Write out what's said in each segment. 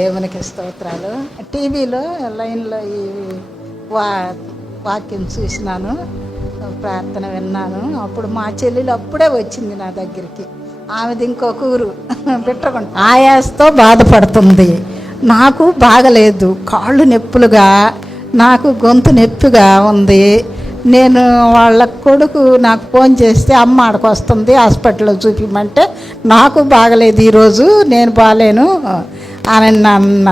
దేవునికి స్తోత్రాలు. టీవీలో లైన్లో ఈ వాక్యం చూసినాను, ప్రార్థన విన్నాను. అప్పుడు మా చెల్లెలు అప్పుడే వచ్చింది నా దగ్గరికి. ఆమెది ఇంకొక ఊరు బిట్రగుంట. ఆయాసతో బాధపడుతుంది. నాకు బాగలేదు, కాళ్ళు నొప్పులుగా, నాకు గొంతు నొప్పిగా ఉంది. నేను వాళ్ళ కొడుకు నాకు ఫోన్ చేస్తే అమ్మ ఆడకు వస్తుంది హాస్పిటల్లో చూపించమంటే, నాకు బాగలేదు ఈరోజు, నేను బాగాలేను అని అన్న.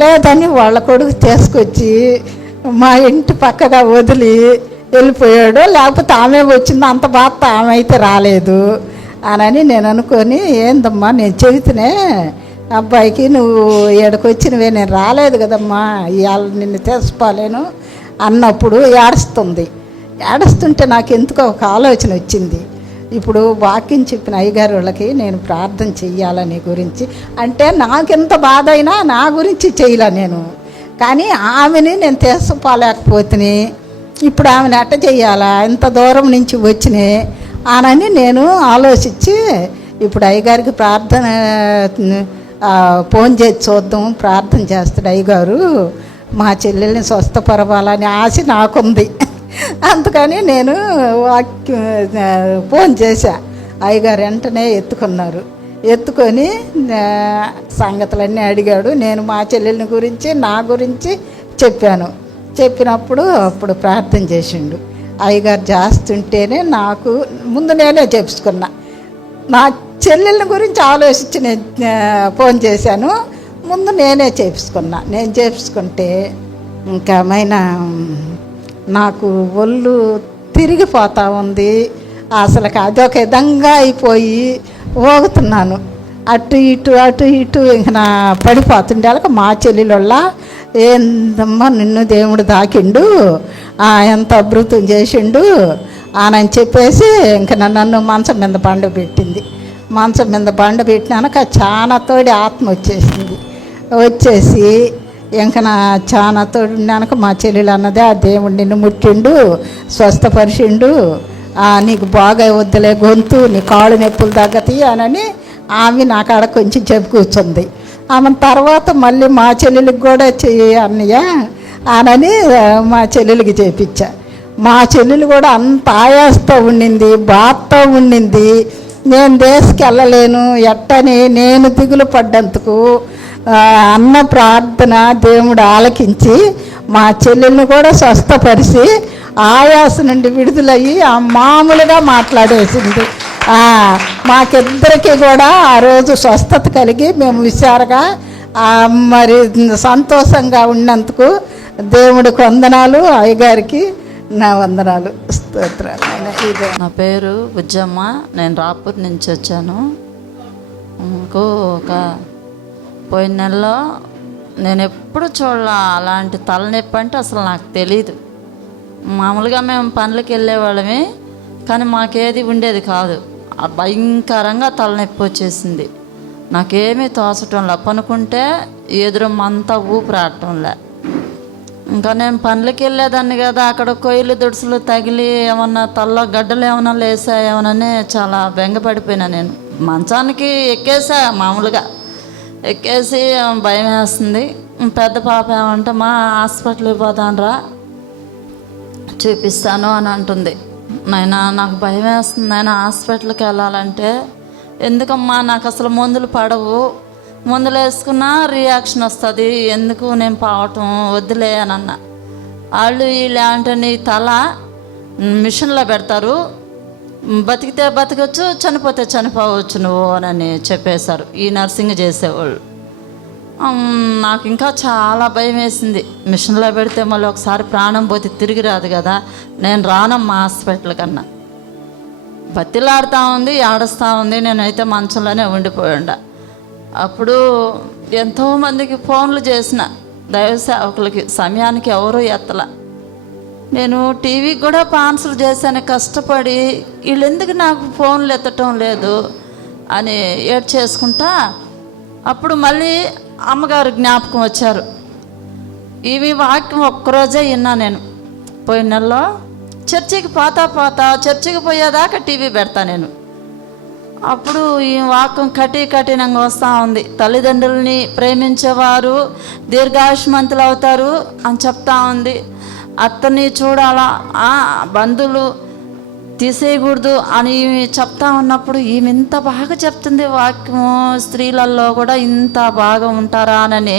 లేదని వాళ్ళ కొడుకు తీసుకొచ్చి మా ఇంటి పక్కగా వదిలి వెళ్ళిపోయాడు. లేకపోతే ఆమె వచ్చింది, అంత బాధ ఆమె అయితే రాలేదు అని నేను అనుకొని, ఏందమ్మా నేను చెబితేనే అబ్బాయికి నువ్వు ఇక్కడికి వచ్చినవే, నేను రాలేదు కదమ్మా, ఇవాళ నిన్ను తీసుకోలేను అన్నప్పుడు ఏడుస్తుంటే నాకు ఎందుకో ఒక ఆలోచన వచ్చింది. ఇప్పుడు వాక్యం చెప్పిన అయ్యగారు వాళ్ళకి నేను ప్రార్థన చెయ్యాలని గురించి, అంటే నాకెంత బాధ అయినా నా గురించి చెయ్యాల నేను, కానీ ఆమెని నేను తీసుకోలేకపోతే ఇప్పుడు ఆమెను ఎట్ట చెయ్యాలా, ఇంత దూరం నుంచి వచ్చినాయి అని నేను ఆలోచించి, ఇప్పుడు అయ్యగారికి ప్రార్థన ఫోన్ చేసి చూద్దాం, ప్రార్థన చేస్తాడు అయ్యగారు, మా చెల్లెల్ని స్వస్థపరవాలని ఆశ నాకుంది. అందుకని నేను ఫోన్ చేశా. అయ్యగారు వెంటనే ఎత్తుకొని సంగతులన్నీ అడిగాడు. నేను మా చెల్లెల్ని గురించి నా గురించి చెప్పినప్పుడు అప్పుడు ప్రార్థన చేసిండు. అయ్యగారు చేస్తుంటేనే నాకు ముందు నేనే చెప్పుకున్నా. నా చెల్లెల్ని గురించి ఆలోచించి నేను ఫోన్ చేశాను. ముందు నేనే చేపించుకుంటే ఇంకా నాకు ఒళ్ళు తిరిగిపోతూ ఉంది. అసలు అదొక విధంగా అయిపోయి ఊగుతున్నాను, అటు ఇటు ఇంక నా పడిపోతుండే. వాళ్ళకి మా చెల్లెళ్ళ, ఏందమ్మా నిన్ను దేవుడు దాకిండు, ఎంత అద్భుతం చేసిండు అని చెప్పేసి ఇంక నన్ను మంచం మీద పండబెట్టింది. మంచం మీద పండబెట్టినాక చాలా తోడి ఆత్మ వచ్చేసి ఇంక నా చాలా తోడినాక మా చెల్లెలు అన్నదే, ఆ దేవుడు నిన్ను ముట్టిండు, స్వస్థపరిచిండు, నీకు బాగా వద్దులే గొంతు, నీ కాళ్ళు నొప్పులు తగ్గతాయి అని ఆమె నా కాడ కొంచెం చెప్పు కూర్చుంది. ఆమె తర్వాత మళ్ళీ మా చెల్లెలికి కూడా అన్నయ్య అని మా చెల్లెలికి చేపించా. మా చెల్లెలు కూడా అంత ఆయాసతో ఉండింది, బాధతో ఉండింది. నేను దేశకి వెళ్ళలేను ఎట్టని నేను దిగులు పడ్డందుకు అన్న ప్రార్థన దేవుడు ఆలకించి మా చెల్లెల్ని కూడా స్వస్థపరిచి ఆయాస నుండి విడుదలయ్యి మామూలుగా మాట్లాడేసింది. మాకిద్దరికి కూడా ఆ రోజు స్వస్థత కలిగి మేము హుషారుగా మరి సంతోషంగా ఉన్నందుకు దేవుడికి వందనాలు, అయ్యగారికి నా వందనాలు, స్తోత్రాలు. నా పేరు బుజ్జమ్మ, నేను రాపూర్ నుంచి వచ్చాను. ఒక పోయిన నెలలో నేను ఎప్పుడు చూడాల అలాంటి తలనొప్పి అంటే అసలు నాకు తెలీదు. మామూలుగా మేము పనులకి వెళ్ళేవాళ్ళమే, కానీ మాకేది ఉండేది కాదు. భయంకరంగా తలనొప్పి వచ్చేసింది. నాకేమీ తోచటంలే, పనుకుంటే ఎదురమ్మంతా ఊపిరాటంలే. ఇంకా నేను పనులకి వెళ్ళేదాన్ని కదా, అక్కడ కొయ్యలు దుడుసులు తగిలి ఏమన్నా తల్లో గడ్డలు ఏమన్నా లేసాయేమోనని చాలా బెంగపడిపోయినా. నేను మంచానికి మామూలుగా ఎక్కేసి భయం వేస్తుంది. పెద్ద పాప ఏమంటే, మా హాస్పిటల్కి పోతానరా చూపిస్తాను అని అంటుంది. నాకు భయం వేస్తుంది నాయన, హాస్పిటల్కి వెళ్ళాలంటే. ఎందుకమ్మా, నాకు అసలు మందులు పడవు, మందులు వేసుకున్నా రియాక్షన్ వస్తుంది, ఎందుకు నేను పోవటం, వద్దులే అని అన్న. వాళ్ళు వీళ్ళు అంటే నీ తల మిషన్లో పెడతారు, బతికితే బతకచ్చు, చనిపోతే చనిపోవచ్చు నువ్వు అని చెప్పేశారు ఈ నర్సింగ్ చేసేవాళ్ళు. నాకు ఇంకా చాలా భయం వేసింది. మిషన్లో పెడితే మళ్ళీ ఒకసారి ప్రాణం పోతే తిరిగి రాదు కదా, నేను రానమ్మా హాస్పిటల్ కన్నా. బతిలాడుతూ ఉంది, ఏడుస్తూ ఉంది. నేనైతే మంచంలోనే ఉండిపోయిండ. అప్పుడు ఎంతోమందికి ఫోన్లు చేసిన దైవ సేవకులకి, సమయానికి ఎవరూ ఎత్తల. నేను టీవీకి కూడా స్పాన్సర్ చేశాను కష్టపడి, వీళ్ళు ఎందుకు నాకు ఫోన్లు ఎత్తటం లేదు అని చేసుకుంటా. అప్పుడు మళ్ళీ అమ్మగారు జ్ఞాపకం వచ్చారు. ఇవి వాక్యం ఒక్కరోజే విన్నా నేను. పోయిన నెలలో చర్చికి పోతా చర్చికి పోయేదాకా టీవీ పెడతా నేను. అప్పుడు ఈ వాక్యం కఠినంగా వస్తూ ఉంది. తల్లిదండ్రుల్ని ప్రేమించేవారు దీర్ఘాయుష్మంతులు అవుతారు అని చెప్తా ఉంది. అత్తని చూడాలా, బంధువులు తీసేయకూడదు అని చెప్తా ఉన్నప్పుడు ఈమె ఇంత బాగా చెప్తుంది వాక్యము. స్త్రీలలో కూడా ఇంత బాగా ఉంటారా అని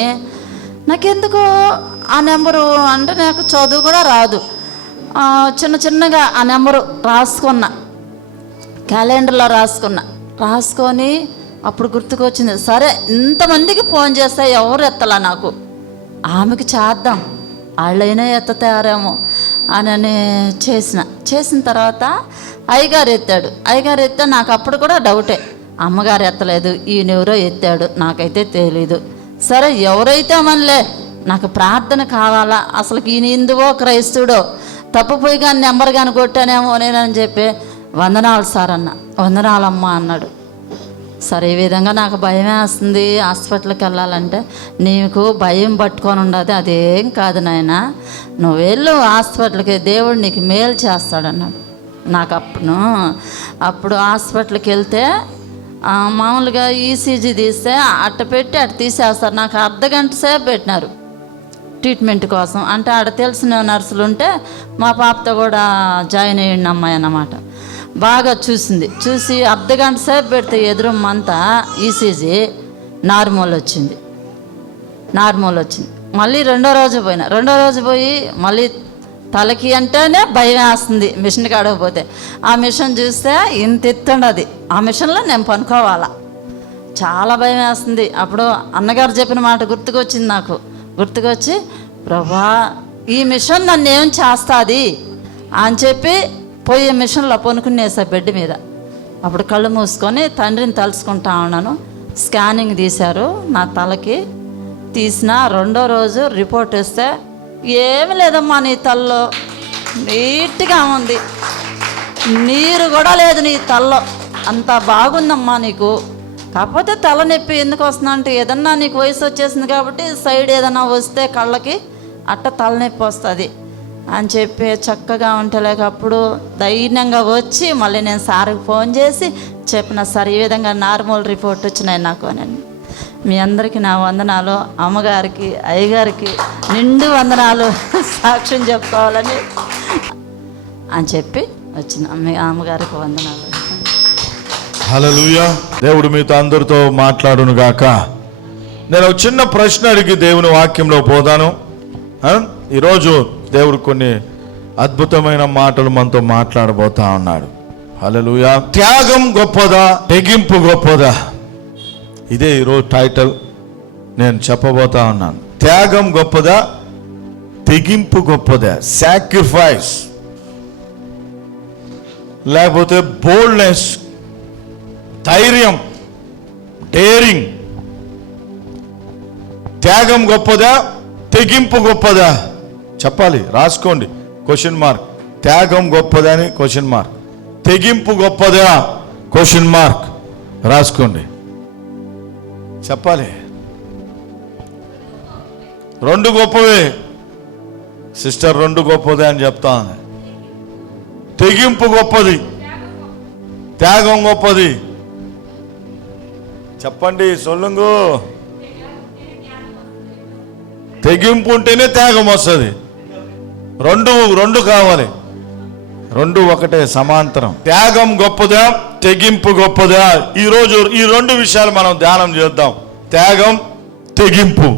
నాకెందుకో ఆ నెంబరు అంటే నాకు చదువు కూడా రాదు. చిన్నగా ఆ నెంబరు రాసుకున్నా, క్యాలెండర్లో రాసుకొని అప్పుడు గుర్తుకొచ్చింది. సరే ఇంతమందికి ఫోన్ చేస్తే ఎవరు ఎత్తలా, నాకు ఆమెకి చేద్దాం, వాళ్ళైనా ఎత్తుతారేమో అని చేసిన తర్వాత అయ్యగారు ఎత్తే నాకు అప్పుడు కూడా డౌటే, అమ్మగారు ఎత్తలేదు, ఈయనెవరో ఎత్తాడు, నాకైతే తెలీదు. సరే ఎవరైతే మనలే, నాకు ప్రార్థన కావాలా, అసలు ఈయన హిందువో క్రైస్తుడో, తప్పుపోయి కానీ నెంబర్ కానీ కొట్టానేమో నేనని చెప్పి వందనాలు సార్ అన్న. వందనాలమ్మా అన్నాడు. సరే ఈ విధంగా నాకు భయం వేస్తుంది హాస్పిటల్కి వెళ్ళాలంటే. నీకు భయం పట్టుకొని ఉండదు, అదేం కాదు నాయన, నువ్వు వెళ్ళు హాస్పిటల్కి, దేవుడు నీకు మేలు చేస్తాడన్నాడు. నాకు అప్పుడు హాస్పిటల్కి వెళ్తే మామూలుగా ఈసీజీ తీస్తే అట్ట పెట్టి అటు తీసేస్తారు. నాకు అర్ధగంట సేపు పెట్టినారు ట్రీట్మెంట్ కోసం. అంటే ఆడ తెలిసిన నర్సులు ఉంటే మా పాపతో కూడా జాయిన్ అయ్యింది అమ్మాయి అన్నమాట. బాగా చూసి అర్ధగంట సేపు పెడితే ఎదురమ్మంతా ఈసీజీ నార్మల్ వచ్చింది. మళ్ళీ రెండో రోజు పోయి మళ్ళీ తలకి అంటేనే భయం వేస్తుంది మిషన్ కాడకు పోతే. ఆ మిషన్ చూస్తే ఇంత ఎత్తుండది, ఆ మిషన్లో నేను పనుకోవాలా, చాలా భయం వేస్తుంది. అప్పుడు అన్నగారు చెప్పిన మాట గుర్తుకొచ్చి ప్రభా ఈ మిషన్ నన్ను ఏం చేస్తుంది అని చెప్పి పోయి మిషన్లో పనుకునేసా బెడ్ మీద. అప్పుడు కళ్ళు మూసుకొని తండ్రిని తలుచుకుంటా ఉన్నాను. స్కానింగ్ తీశారు నా తలకి. తీసిన రెండో రోజు రిపోర్ట్ ఇస్తే ఏమి లేదమ్మా, నీ తలలో నీట్గా ఉంది, నీరు కూడా లేదు నీ తలలో, అంత బాగుందమ్మా నీకు. కాకపోతే తలనొప్పి ఎందుకు వస్తున్నా అంటే ఏదన్నా నీకు వయసు వచ్చేసింది కాబట్టి సైడ్ ఏదన్నా వస్తే కళ్ళకి అట్ట తలనొప్పి వస్తుంది అని చెప్పి చక్కగా ఉంటలేక అప్పుడు ధైర్యంగా వచ్చి మళ్ళీ నేను సార్కి ఫోన్ చేసి చెప్పిన, సార్ ఈ విధంగా నార్మల్ రిపోర్ట్ వచ్చినాయి నాకు అని. మీ అందరికీ నా వందనాలు, అమ్మగారికి అయ్యగారికి నిండు వందనాలు సాక్ష్యం చెప్పుకోవాలని అని చెప్పి వచ్చిన మీ అమ్మగారికి వందనాలు. హల్లెలూయా. దేవుడు మీతో అందరితో మాట్లాడును గాక. నేను ఒక చిన్న ప్రశ్న అడిగి దేవుని వాక్యంలో పోతాను. ఈరోజు దేవుడు కొన్ని అద్భుతమైన మాటలు మనతో మాట్లాడబోతా ఉన్నాడు. హల్లెలూయా. త్యాగం గొప్పదా, తెగింపు గొప్పదా? ఇదే ఈరోజు టైటిల్ నేను చెప్పబోతా ఉన్నాను. త్యాగం గొప్పదా, తెగింపు గొప్పదా? సాక్రిఫైస్ లేకపోతే బోల్డ్నెస్, ధైర్యం, డేరింగ్. త్యాగం గొప్పదా, తెగింపు గొప్పదా? చెప్పాలి, రాసుకోండి. Question mark. త్యాగం గొప్పదా అని క్వశ్చన్ మార్క్. తెగింపు గొప్పదా క్వశ్చన్ మార్క్. రాసుకోండి, చెప్పాలి. రెండు గొప్పవే సిస్టర్, రెండు గొప్పదే అని చెప్తా. తెగింపు గొప్పది, త్యాగం గొప్పది. చెప్పండి, సొల్లుంగు. తెగింపు ఉంటేనే త్యాగం వస్తుంది. రెండు కావాలి, రెండు ఒకటే, సమాంతరం. త్యాగం గొప్పదా, తెగింపు గొప్పదా? ఈరోజు ఈ రెండు విషయాలు మనం ధ్యానం చేద్దాం. త్యాగం, తెగింపు.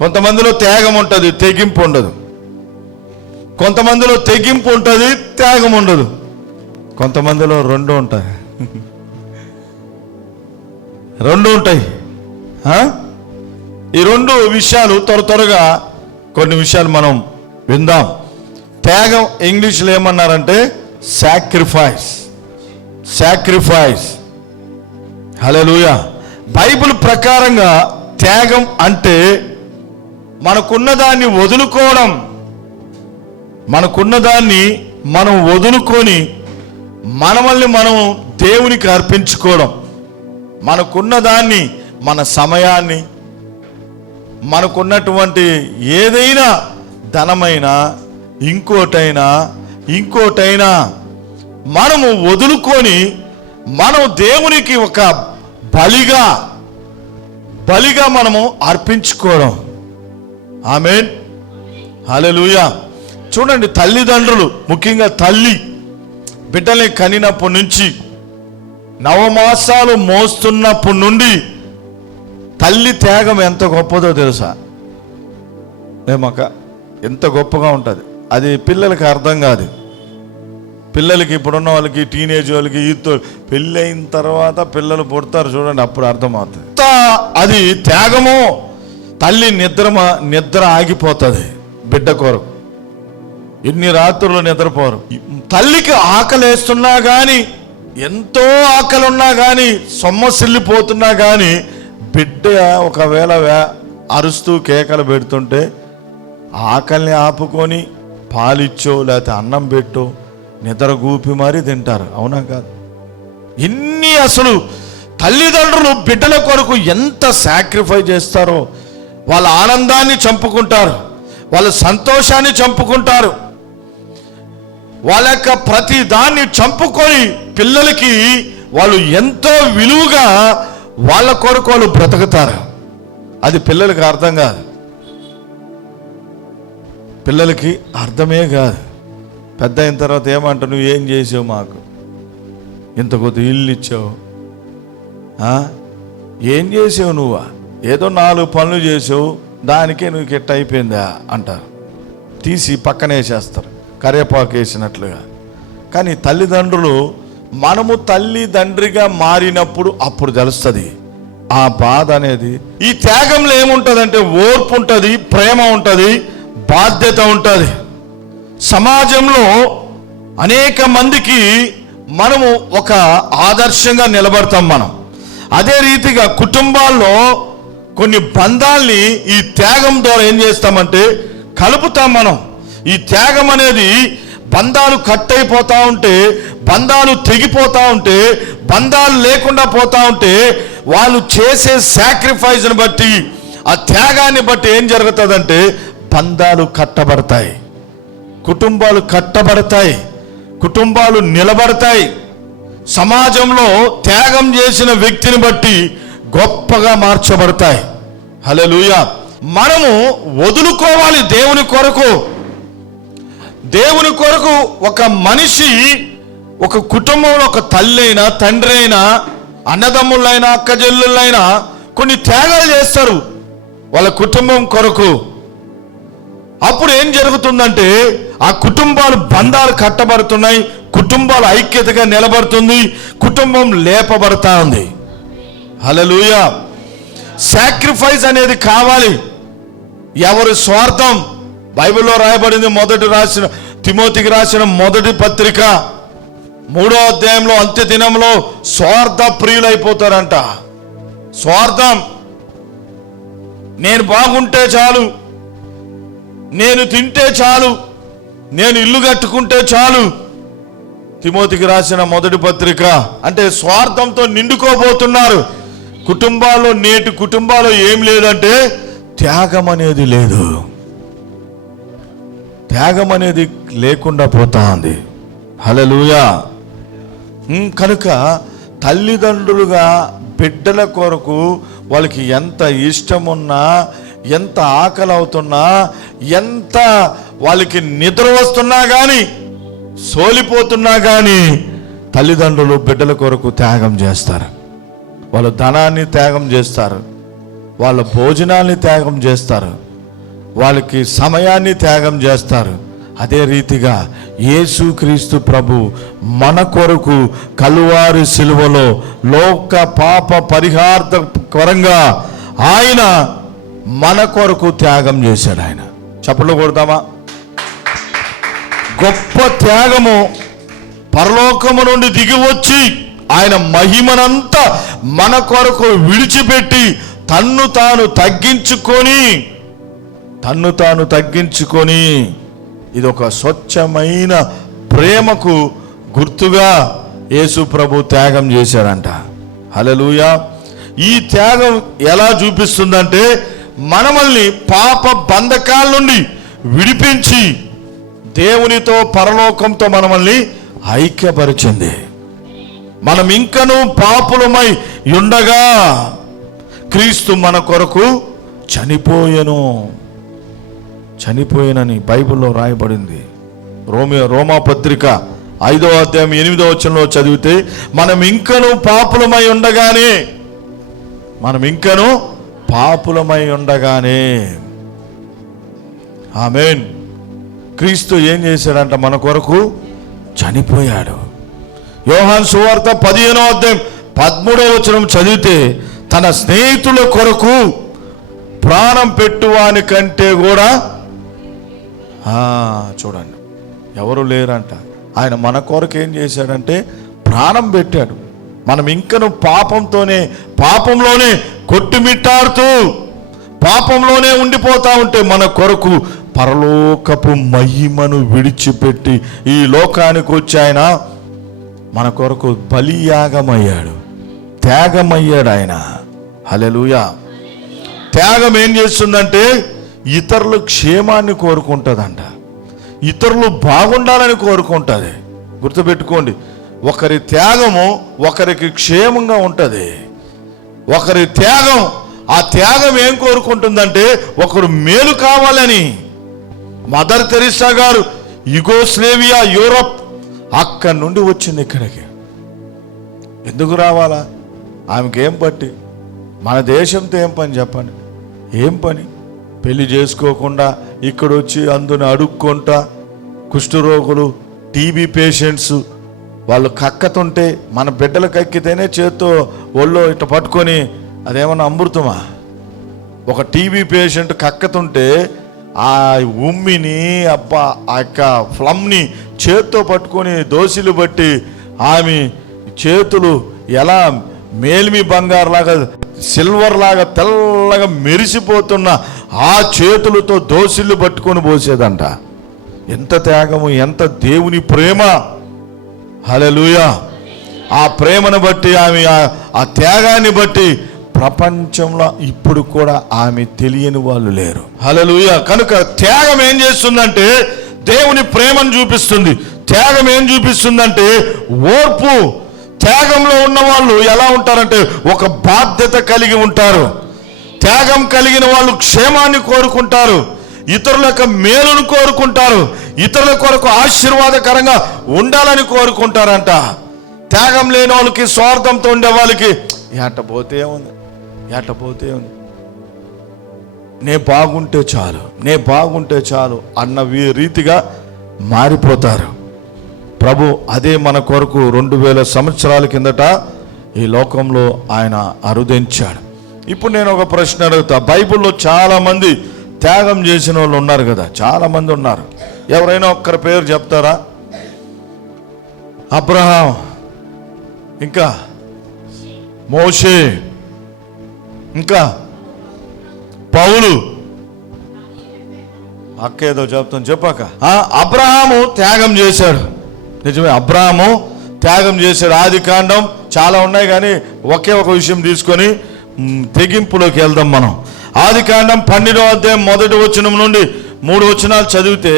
కొంతమందిలో త్యాగం ఉంటుంది, తెగింపు ఉండదు. కొంతమందిలో తెగింపు ఉంటుంది, త్యాగం ఉండదు. కొంతమందిలో రెండు ఉంటాయి, రెండు ఉంటాయి. ఈ రెండు విషయాలు త్వరగా కొన్ని విషయాలు మనం విందాం. త్యాగం ఇంగ్లీష్లో ఏమన్నారంటే సాక్రిఫైస్. హల్లెలూయా. బైబిల్ ప్రకారంగా త్యాగం అంటే మనకున్నదాన్ని వదులుకోవడం. మనకున్నదాన్ని మనం వదులుకొని మనల్ని మనం దేవునికి అర్పించుకోవడం. మనకున్నదాన్ని, మన సమయాన్ని, మనకున్నటువంటి ఏదైనా ధనమైనా ఇంకోటైనా మనము వదులుకొని మనం దేవునికి ఒక బలిగా మనము అర్పించుకోవడం. ఆమేన్, హల్లెలూయా. చూడండి, తల్లిదండ్రులు, ముఖ్యంగా తల్లి బిడ్డల్ని కనినప్పటి నుంచి, నవమాసాలు మోస్తున్నప్పటి నుండి తల్లి త్యాగం ఎంత గొప్పదో తెలుసా? ఏమక్క, ఎంత గొప్పగా ఉంటుంది అది. పిల్లలకి అర్థం కాదు. పిల్లలకి, ఇప్పుడున్న వాళ్ళకి, టీనేజ్ వాళ్ళకి, ఈతో పెళ్ళి అయిన తర్వాత పిల్లలు పుడతారు చూడండి, అప్పుడు అర్థమవుతుంది అది త్యాగము. తల్లి నిద్ర ఆగిపోతుంది బిడ్డ కొరకు. ఎన్ని రాత్రులు నిద్రపోరు. తల్లికి ఆకలేస్తున్నా కానీ, ఎంతో ఆకలి ఉన్నా కానీ, సొమ్మసిల్లిపోతున్నా కానీ, బిడ్డ ఒకవేళ అరుస్తూ కేకలు పెడుతుంటే ఆకలిని ఆపుకొని పాలిచ్చో లేకపోతే అన్నం పెట్టో నిద్ర గూపి మరీ తింటారు. అవునా కాదు? ఇన్ని అసలు తల్లిదండ్రులు బిడ్డల కొరకు ఎంత సాక్రిఫైస్ చేస్తారో. వాళ్ళ ఆనందాన్ని చంపుకుంటారు, వాళ్ళ సంతోషాన్ని చంపుకుంటారు, వాళ్ళ యొక్క ప్రతి దాన్ని చంపుకొని పిల్లలకి వాళ్ళు ఎంతో విలువగా వాళ్ళ కొరకు వాళ్ళు బ్రతుకుతారు. అది పిల్లలకి అర్థం కాదు. పిల్లలకి అర్థమే కాదు. పెద్ద అయిన తర్వాత ఏమంటావు, నువ్వు ఏం చేసావు, మాకు ఇంత కొద్ది ఇల్లు ఇచ్చావు, ఏం చేసావు, నువ్వా ఏదో 4 పనులు చేసావు, దానికే నువ్వు కిట్ట అయిపోయిందా అంటారు. తీసి పక్కనేసేస్తారు కరేపాకు వేసినట్లుగా. కానీ తల్లిదండ్రులు, మనము తల్లిదండ్రిగా మారినప్పుడు అప్పుడు తెలుస్తుంది ఆ బాధ అనేది. ఈ త్యాగంలో ఏముంటుందంటే ఓర్పు ఉంటుంది, ప్రేమ ఉంటుంది, బాధ్యత ఉంటుంది. సమాజంలో అనేక మందికి మనము ఒక ఆదర్శంగా నిలబడతాం మనం. అదే రీతిగా కుటుంబాల్లో కొన్ని బంధాల్ని ఈ త్యాగం ద్వారా ఏం చేస్తామంటే కలుపుతాం మనం. ఈ త్యాగం అనేది బంధాలు కట్ అయిపోతూ ఉంటే, బంధాలు తెగిపోతూ ఉంటే, బంధాలు లేకుండా పోతూ ఉంటే, వాళ్ళు చేసే సాక్రిఫైస్ని బట్టి, ఆ త్యాగాన్ని బట్టి ఏం జరుగుతుందంటే బంధాలు కట్టబడతాయి, కుటుంబాలు కట్టబడతాయి, కుటుంబాలు నిలబడతాయి. సమాజంలో త్యాగం చేసిన వ్యక్తిని బట్టి గొప్పగా మార్చబడతాయి. హల్లెలూయా. మనము వదులుకోవాలి దేవుని కొరకు. దేవుని కొరకు ఒక మనిషి, ఒక కుటుంబంలో ఒక తల్లి అయినా, తండ్రి అయినా, అన్నదమ్ములైనా, అక్కజెల్లులైనా కొన్ని త్యాగాలు చేస్తారు వాళ్ళ కుటుంబం కొరకు. అప్పుడు ఏం జరుగుతుందంటే ఆ కుటుంబాలు బంధాలు కట్టబడుతున్నాయి, కుటుంబాలు ఐక్యతగా నిలబడుతుంది, కుటుంబం లేపబడతా ఉంది. హల్లెలూయా. సాక్రిఫైస్ అనేది కావాలి. ఎవరి స్వార్థం, బైబిల్లో రాయబడింది, తిమోతికి రాసిన మొదటి పత్రిక 3వ అధ్యాయంలో, అంత్య దినంలో స్వార్థ ప్రియులైపోతారంట. స్వార్థం, నేను బాగుంటే చాలు, నేను తింటే చాలు, నేను ఇల్లు కట్టుకుంటే చాలు. తిమోతికి రాసిన మొదటి పత్రిక. అంటే స్వార్థంతో నిండుకోబోతున్నారు కుటుంబాల్లో. నేటి కుటుంబాల్లో ఏం లేదంటే త్యాగం అనేది లేదు, త్యాగం అనేది లేకుండా పోతా ఉంది. హల్లెలూయా. కనుక తల్లిదండ్రులుగా బిడ్డల కొరకు వాళ్ళకి ఎంత ఇష్టమున్నా, ఎంత ఆకలి అవుతున్నా, ఎంత వాళ్ళకి నిద్ర వస్తున్నా కానీ, సోలిపోతున్నా కానీ తల్లిదండ్రులు బిడ్డల కొరకు త్యాగం చేస్తారు. వాళ్ళ ధనాన్ని త్యాగం చేస్తారు, వాళ్ళ భోజనాన్ని త్యాగం చేస్తారు, వాళ్ళకి సమయాన్ని త్యాగం చేస్తారు. అదే రీతిగా యేసుక్రీస్తు ప్రభు మన కొరకు కలువారి శిలువలో లోక పాప పరిహార్థ కొరంగా ఆయన మన కొరకు త్యాగం చేశాడు. ఆయన చప్పట్లు కొడతామా? గొప్ప త్యాగము. పరలోకము నుండి దిగి వచ్చి ఆయన మహిమనంతా మన కొరకు విడిచిపెట్టి తన్ను తాను తగ్గించుకొని ఇది ఒక స్వచ్ఛమైన ప్రేమకు గుర్తుగా యేసు ప్రభు త్యాగం చేశారంట. హల్లెలూయా. ఈ త్యాగం ఎలా చూపిస్తుందంటే మనల్ని పాప బంధకాల నుండి విడిపించి దేవునితో, పరలోకంతో మనల్ని ఐక్యపరిచింది. మనం ఇంకనూ పాపులమై ఉండగా క్రీస్తు మన కొరకు చనిపోయెనని బైబిల్లో రాయబడింది. రోమా పత్రిక 5వ అధ్యాయం 8వ వచనంలో చదివితే మనం ఇంకనూ పాపులమై ఉండగానే ఆమేన్, క్రీస్తు ఏం చేశాడంట? మన కొరకు చనిపోయాడు. యోహాను సువార్త 15వ అధ్యాయం 13వ వచనం చదివితే తన స్నేహితుల కొరకు ప్రాణం పెట్టువాని కంటే కూడా చూడండి, ఎవరు లేరంట. ఆయన మన కొరకు ఏం చేశాడంటే ప్రాణం పెట్టాడు. మనం ఇంకను పాపంలోనే కొట్టుమిట్టాడుతూ పాపంలోనే ఉండిపోతా ఉంటే మన కొరకు పరలోకపు మహిమను విడిచిపెట్టి ఈ లోకానికి వచ్చి ఆయన మన కొరకు బలియాగమయ్యాడు, త్యాగమయ్యాడు ఆయన. హల్లెలూయా. త్యాగం ఏం చేస్తుందంటే ఇతరుల క్షేమాన్ని కోరుకుంటుందంట, ఇతరులు బాగుండాలని కోరుకుంటుంది. గుర్తుపెట్టుకోండి, ఒకరి త్యాగము ఒకరికి క్షేమంగా ఉంటుంది. ఒకరి త్యాగం, ఆ త్యాగం ఏం కోరుకుంటుందంటే ఒకరు మేలు కావాలని. మదర్ తెరిసా గారు యుగోస్లేవియా, యూరప్, అక్కడి నుండి వచ్చింది ఇక్కడికి. ఎందుకు రావాలా? ఆమెకి ఏం పట్టి? మన దేశంతో ఏం పని చెప్పండి? ఏం పని? పెళ్లి చేసుకోకుండా ఇక్కడ వచ్చి అందుని అడుక్కుంటా, కుష్ఠరోగులు, టీబీ పేషెంట్స్ వాళ్ళు కక్కతుంటే మన బిడ్డలు కక్కితేనే చేత్తో ఒళ్ళో ఇట్లా పట్టుకొని, అదేమన్నా అమృతమా? ఒక టీబీ పేషెంట్ కక్కతుంటే ఆ ఉమ్మిని ఆ యొక్క ఫ్లమ్ని చేత్తో పట్టుకొని దోసిలు బట్టి ఆమె చేతులు ఎలా మేల్మి బంగారు లాగా, సిల్వర్ లాగా తెల్లగా మెరిసిపోతున్న ఆ చేతులతో దోసిళ్ళు పట్టుకొని పోసేదంట. ఎంత త్యాగము, ఎంత దేవుని ప్రేమ! హల్లెలూయా. ఆ ప్రేమను బట్టి, ఆమె ఆ త్యాగాన్ని బట్టి ప్రపంచంలో ఇప్పుడు కూడా ఆమె తెలియని వాళ్ళు లేరు. హల్లెలూయా. కనుక త్యాగం ఏం చేస్తుందంటే దేవుని ప్రేమను చూపిస్తుంది. త్యాగం ఏం చూపిస్తుందంటే ఓర్పు. త్యాగంలో ఉన్న వాళ్ళు ఎలా ఉంటారంటే ఒక బాధ్యత కలిగి ఉంటారు. త్యాగం కలిగిన వాళ్ళు క్షేమాన్ని కోరుకుంటారు, ఇతరుల యొక్క మేలును కోరుకుంటారు, ఇతరుల కొరకు ఆశీర్వాదకరంగా ఉండాలని కోరుకుంటారంట. త్యాగం లేని వాళ్ళకి, స్వార్థంతో ఉండే వాళ్ళకి ఎట్టపోతే ఉంది, నే బాగుంటే చాలు అన్న రీతిగా మారిపోతారు. ప్రభు అదే మన కొరకు 2000 సంవత్సరాల కిందట ఈ లోకంలో ఆయన అరుదించాడు. ఇప్పుడు నేను ఒక ప్రశ్న అడుగుతా. బైబిల్లో చాలా మంది త్యాగం చేసిన వాళ్ళు ఉన్నారు కదా, చాలా మంది ఉన్నారు. ఎవరైనా ఒక్కరి పేరు చెప్తారా? అబ్రహాం, ఇంకా మోషే, ఇంకా పౌలు. అక్కేదో చెప్తాను చెప్పాక. అబ్రహాము త్యాగం చేశాడు. నిజమే, అబ్రహాము త్యాగం చేశాడు. ఆది కాండం చాలా ఉన్నాయి కానీ ఒకే ఒక విషయం తీసుకొని తెగింపులోకి వెళ్దాం మనం. ఆది కాండం 12వ అధ్యాయం 1వ వచనం నుండి 3 వచనాలు చదివితే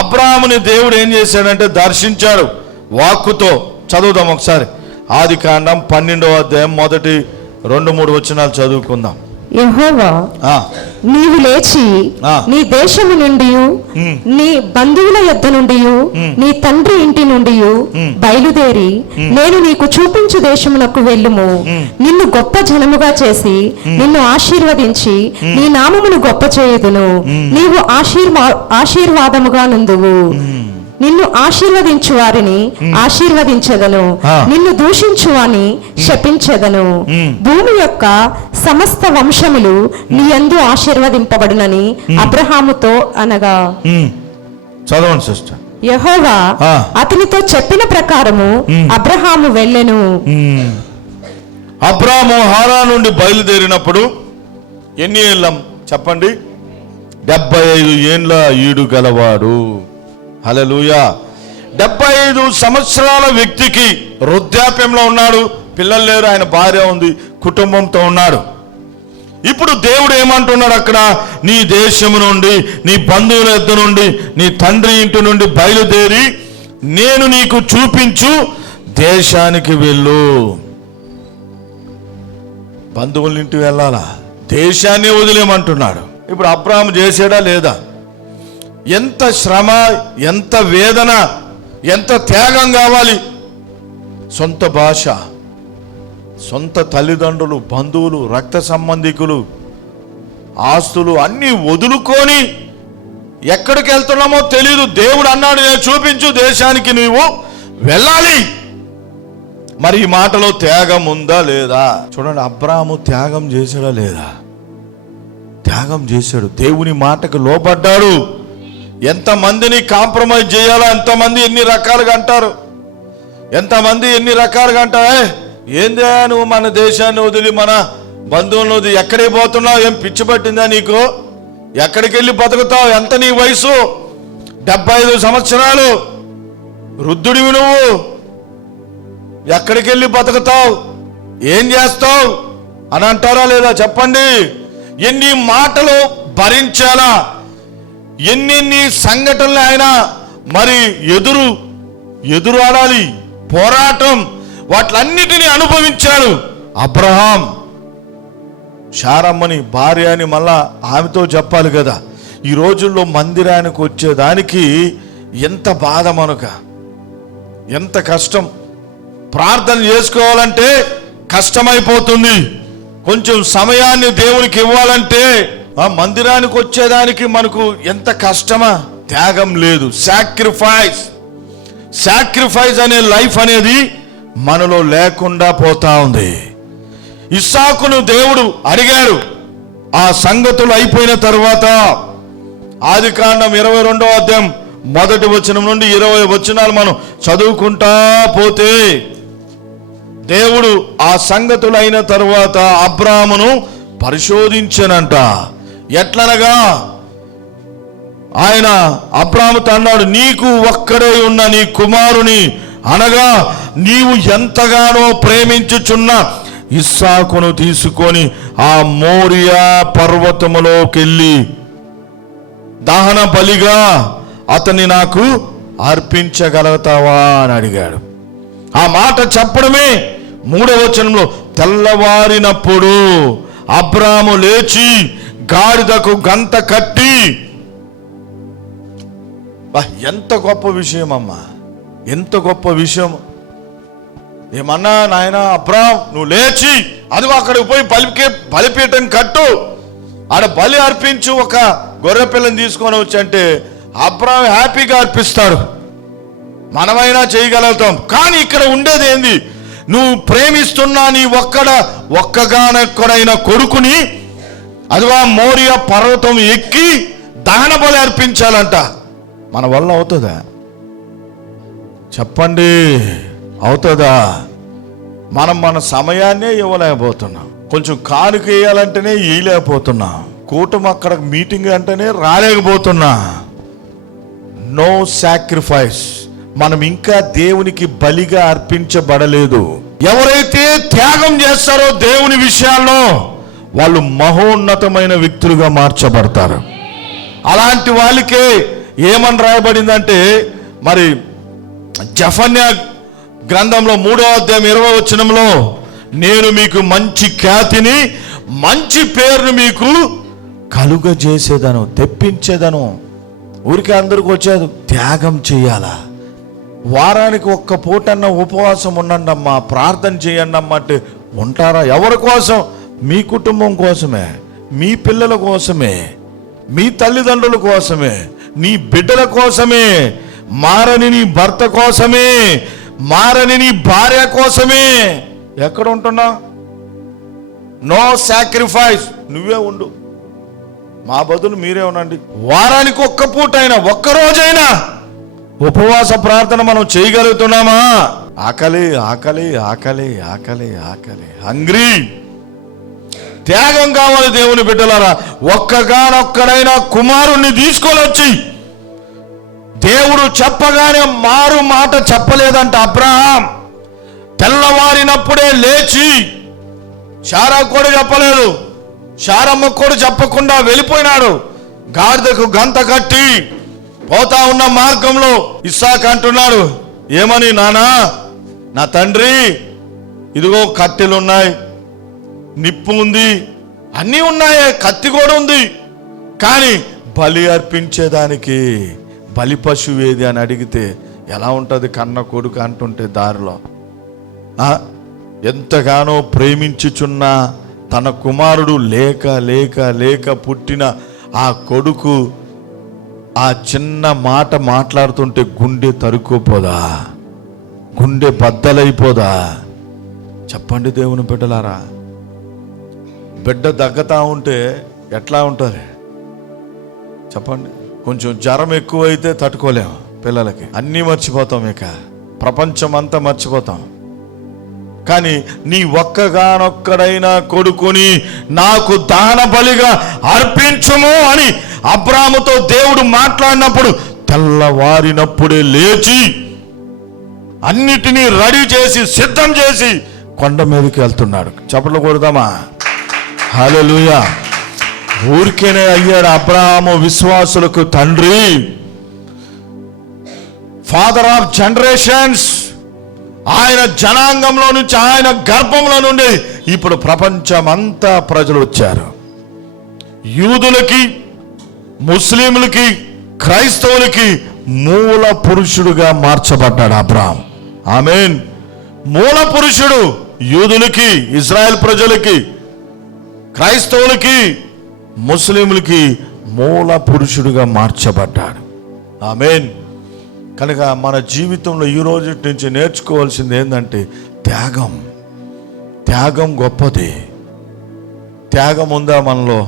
అబ్రహాముని దేవుడు ఏం చేశాడంటే దర్శించాడు వాక్కుతో. చదువుదాం ఒకసారి. ఆది కాండం 12వ అధ్యాయం 1, 2, 3 వచనాలు చదువుకుందాం. యెహోవా, నీవు లేచి నీ దేశము నుండి, నీ బంధువుల యొద్ద నుండి, నీ తండ్రి ఇంటి నుండి బయలుదేరి నేను నీకు చూపించు దేశమునకు వెళ్ళుము. నిన్ను గొప్ప జనముగా చేసి నిన్ను ఆశీర్వదించి నీ నామమును గొప్ప చేయుదును. నీవు ఆశీర్వాదముగా నుందువు. నిన్ను ఆశీర్వదించు వారిని ఆశీర్వదించెదను, నిన్ను దూషించు వాని శపించెదను. భూమి యొక్క సమస్త వంశములు నీ యందు ఆశీర్వదింపబడునని అబ్రహాముతో అనగా. చదవండి సిస్టర్. యెహోవా అతనితో చెప్పిన ప్రకారము అబ్రహాము వెళ్ళెను. అబ్రహాము హారాను నుండి బయలుదేరినప్పుడు ఎన్ని ఏళ్ళం చెప్పండి? 75 ఏండ్ల ఈడు గలవాడు. హల్లెలూయా. 75 సంవత్సరాల వ్యక్తికి వృద్ధాప్యంలో ఉన్నాడు, పిల్లలు లేరు, ఆయన భార్య ఉంది, కుటుంబంతో ఉన్నాడు. ఇప్పుడు దేవుడు ఏమంటున్నాడు అక్కడ? నీ దేశము నుండి, నీ బంధువుల యొద్ద నుండి, నీ తండ్రి ఇంటి నుండి బయలుదేరి నేను నీకు చూపించు దేశానికి వెళ్ళు. బంధువుల ఇంటికి వెళ్ళాలా? దేశాన్ని వదిలేమంటున్నాడు. ఇప్పుడు అబ్రాహాము చేసాడా లేదా? ఎంత శ్రమ, ఎంత వేదన, ఎంత త్యాగం కావాలి. సొంత భాష, సొంత తల్లిదండ్రులు, బంధువులు, రక్త సంబంధికులు, ఆస్తులు అన్నీ వదులుకొని ఎక్కడికి వెళ్తున్నామో తెలీదు. దేవుడు అన్నాడు, నేను చూపించు దేశానికి నువ్వు వెళ్ళాలి. మరి ఈ మాటలో త్యాగం ఉందా లేదా? చూడండి, అబ్రాహాము త్యాగం చేశాడా లేదా? త్యాగం చేశాడు. దేవుని మాటకు లోబడ్డాడు. ఎంతమందిని కాంప్రమైజ్ చేయాలో అంతమంది ఎన్ని రకాలుగా అంటారు. ఎంతమంది ఎన్ని రకాలుగా అంటారు. ఏందే నువ్వు మన దేశాన్ని వదిలి మన బంధువులను వదిలి ఎక్కడికి పోతున్నావు? ఏం పిచ్చి పట్టిందా నీకు? ఎక్కడికి వెళ్ళి బతుకుతావు? ఎంత నీ వయసు? 75 సంవత్సరాలు వృద్ధుడివి నువ్వు. ఎక్కడికి వెళ్ళి బతుకుతావు? ఏం చేస్తావు అని అంటారా లేదా? చెప్పండి. ఎన్ని మాటలు భరించాలా, ఎన్ని సంఘటనలు ఆయన మరి ఎదురు ఆడాలి, పోరాటం, వాటిలన్నిటినీ అనుభవించాడు అబ్రహాం. శారమ్మని భార్య అని మళ్ళా ఆమెతో చెప్పాలి కదా. ఈ రోజుల్లో మందిరానికి వచ్చేదానికి ఎంత బాధ, మనక ఎంత కష్టం. ప్రార్థన చేసుకోవాలంటే కష్టమైపోతుంది. కొంచెం సమయాన్ని దేవునికి ఇవ్వాలంటే ఆ మందిరానికి వచ్చేదానికి మనకు ఎంత కష్టమా. త్యాగం లేదు, సాక్రిఫైస్ అనే లైఫ్ అనేది మనలో లేకుండా పోతా ఉంది. ఇస్సాకును దేవుడు అడిగాడు. ఆ సంగతులు అయిపోయిన తర్వాత ఆదికాండం 22వ అధ్యాయం 1వ వచనం నుండి 20వ వచనాలు మనం చదువుకుంటా పోతే, దేవుడు ఆ సంగతులు అయిన తరువాత అబ్రాహామును పరిశోధించనంట. ఎట్లనగా ఆయన అబ్రాహాముతో అన్నాడు, నీకు ఒక్కడే ఉన్న నీ కుమారుని అనగా నీవు ఎంతగానో ప్రేమించుచున్న ఇస్సాకును తీసుకొని ఆ మోరియా పర్వతములోకెళ్ళి దహన బలిగా అతన్ని నాకు అర్పించగలుగుతావా అని అడిగాడు. ఆ మాట చెప్పడమే 3వ వచనంలో, తెల్లవారినప్పుడు అబ్రాహాము లేచి గాడిదకు గంత కట్టి. ఎంత గొప్ప విషయం అమ్మా, ఎంత గొప్ప విషయం. ఏమన్నా నాయన అబ్రాహాం, నువ్వు లేచి అదిగో అక్కడికి పోయి బలిపీఠం కట్టు, ఆడ బలి అర్పించు, ఒక గొర్రె పిల్లని తీసుకొని వచ్చి అంటే అబ్రాహాం హ్యాపీగా అర్పిస్తాడు. మనమైనా చేయగలుగుతాం. కానీ ఇక్కడ ఉండేది ఏంది? నువ్వు ప్రేమిస్తున్నా నీ ఒక్కగానొక్కడైన కొడుకుని అదిగో మోరియా పర్వతం ఎక్కి దహన బలి అర్పించాలంట. మన వల్ల అవుతుందా? చెప్పండి, అవుతుందా? మనం మన సమయాన్నే ఇవ్వలేకపోతున్నాం. కొంచెం కానుక వేయాలంటేనే వేయలేకపోతున్నాం. కూటమి అక్కడ మీటింగ్ అంటేనే రాలేకపోతున్నా. No sacrifice. మనం ఇంకా దేవునికి బలిగా అర్పించబడలేదు. ఎవరైతే త్యాగం చేస్తారో దేవుని విషయాల్లో వాళ్ళు మహోన్నతమైన వ్యక్తులుగా మార్చబడతారు. అలాంటి వాళ్ళకే ఏమని రాయబడిందంటే, మరి జెఫన్యా గ్రంథంలో 3వ అధ్యాయం 20వ వచనంలో, నేను మీకు మంచి ఖ్యాతిని మంచి పేరును మీకు కలుగజేసేదను, తెప్పించేదను. ఊరికే అందరికి వచ్చేది. త్యాగం చేయాలా? వారానికి ఒక్క పూటన్న ఉపవాసం ఉండండి అమ్మా, ప్రార్థన చేయండి అమ్మా అంటే ఉంటారా? ఎవరి కోసం? మీ కుటుంబం కోసమే, మీ పిల్లల కోసమే, మీ తల్లిదండ్రుల కోసమే, నీ బిడ్డల కోసమే, మారని నీ భర్త కోసమే, మారని నీ భార్య కోసమే. ఎక్కడ ఉంటున్నా? No sacrifice. నువ్వే ఉండు, మా బదులు మీరే ఉండండి. వారానికి ఒక్క పూటైనా, ఒక్కరోజైనా ఉపవాస ప్రార్థన మనం చేయగలుగుతున్నామా? ఆకలి ఆకలి ఆకలి ఆకలి ఆకలి, హంగ్రీ. త్యాగం కావాలి దేవుని బిడ్డలారా. ఒక్కగానొక్కడైనా కుమారుణ్ణి తీసుకొని వచ్చి, దేవుడు చెప్పగానే మారు మాట చెప్పలేదంట అబ్రహాం. తెల్లవారినప్పుడే లేచి, శారా కూడా చెప్పలేదు, శారమ్మ కూడా చెప్పకుండా వెళ్ళిపోయినాడు. గాడిదకు గంత కట్టి పోతా ఉన్న మార్గంలో ఇస్సాకు అంటున్నాడు, ఏమని నానా నా తండ్రి ఇదిగో కట్టెలు ఉన్నాయి, నిప్పు ఉంది, అన్నీ ఉన్నాయి, కత్తి కూడా ఉంది, కానీ బలి అర్పించేదానికి బలి పశువు ఏది అని అడిగితే ఎలా ఉంటుంది? కన్న కొడుకు అంటుంటే దారిలో ఎంతగానో ప్రేమించుచున్న తన కుమారుడు లేక లేక లేక పుట్టిన ఆ కొడుకు ఆ చిన్న మాట మాట్లాడుతుంటే గుండె తరుక్కుపోదా? గుండె బద్దలైపోదా? చెప్పండి దేవుని బిడ్డలారా, బిడ్డ దగ్గతా ఉంటే ఎట్లా ఉంటుంది చెప్పండి? కొంచెం జ్వరం ఎక్కువైతే తట్టుకోలేము, పిల్లలకి అన్నీ మర్చిపోతాం, ఇక ప్రపంచం అంతా మర్చిపోతాం. కానీ నీ ఒక్కగానొక్కడైనా కొడుకుని నాకు దహన బలిగా అర్పించుము అని అబ్రాహాముతో దేవుడు మాట్లాడినప్పుడు తెల్లవారినప్పుడే లేచి అన్నిటినీ రెడీ చేసి సిద్ధం చేసి కొండ మీదకి వెళ్తున్నాడు. చప్పట్లు కొడదామా? హల్లెలూయా. ఊరికేనే అయ్యాడు అబ్రాహాము విశ్వాసులకు తండ్రి, ఫాదర్ ఆఫ్ జనరేషన్స్. ఆయన జనాంగంలో నుంచి, ఆయన గర్భంలో నుండి ఇప్పుడు ప్రపంచమంతా ప్రజలు వచ్చారు. యూదులకి, ముస్లింలకి, క్రైస్తవులకి మూల పురుషుడుగా మార్చబడ్డాడు అబ్రాహాం. ఆమేన్. మూల పురుషుడు యూదులకి, ఇజ్రాయెల్ ప్రజలకి, క్రైస్తవులకి, ముస్లింలకి మూల పురుషుడుగా మార్చబడ్డాడు. ఆమేన్. కనుక మన జీవితంలో ఈ రోజు నుంచి నేర్చుకోవాల్సింది ఏంటంటే త్యాగం. త్యాగం గొప్పది. త్యాగం ఉందా మనలో?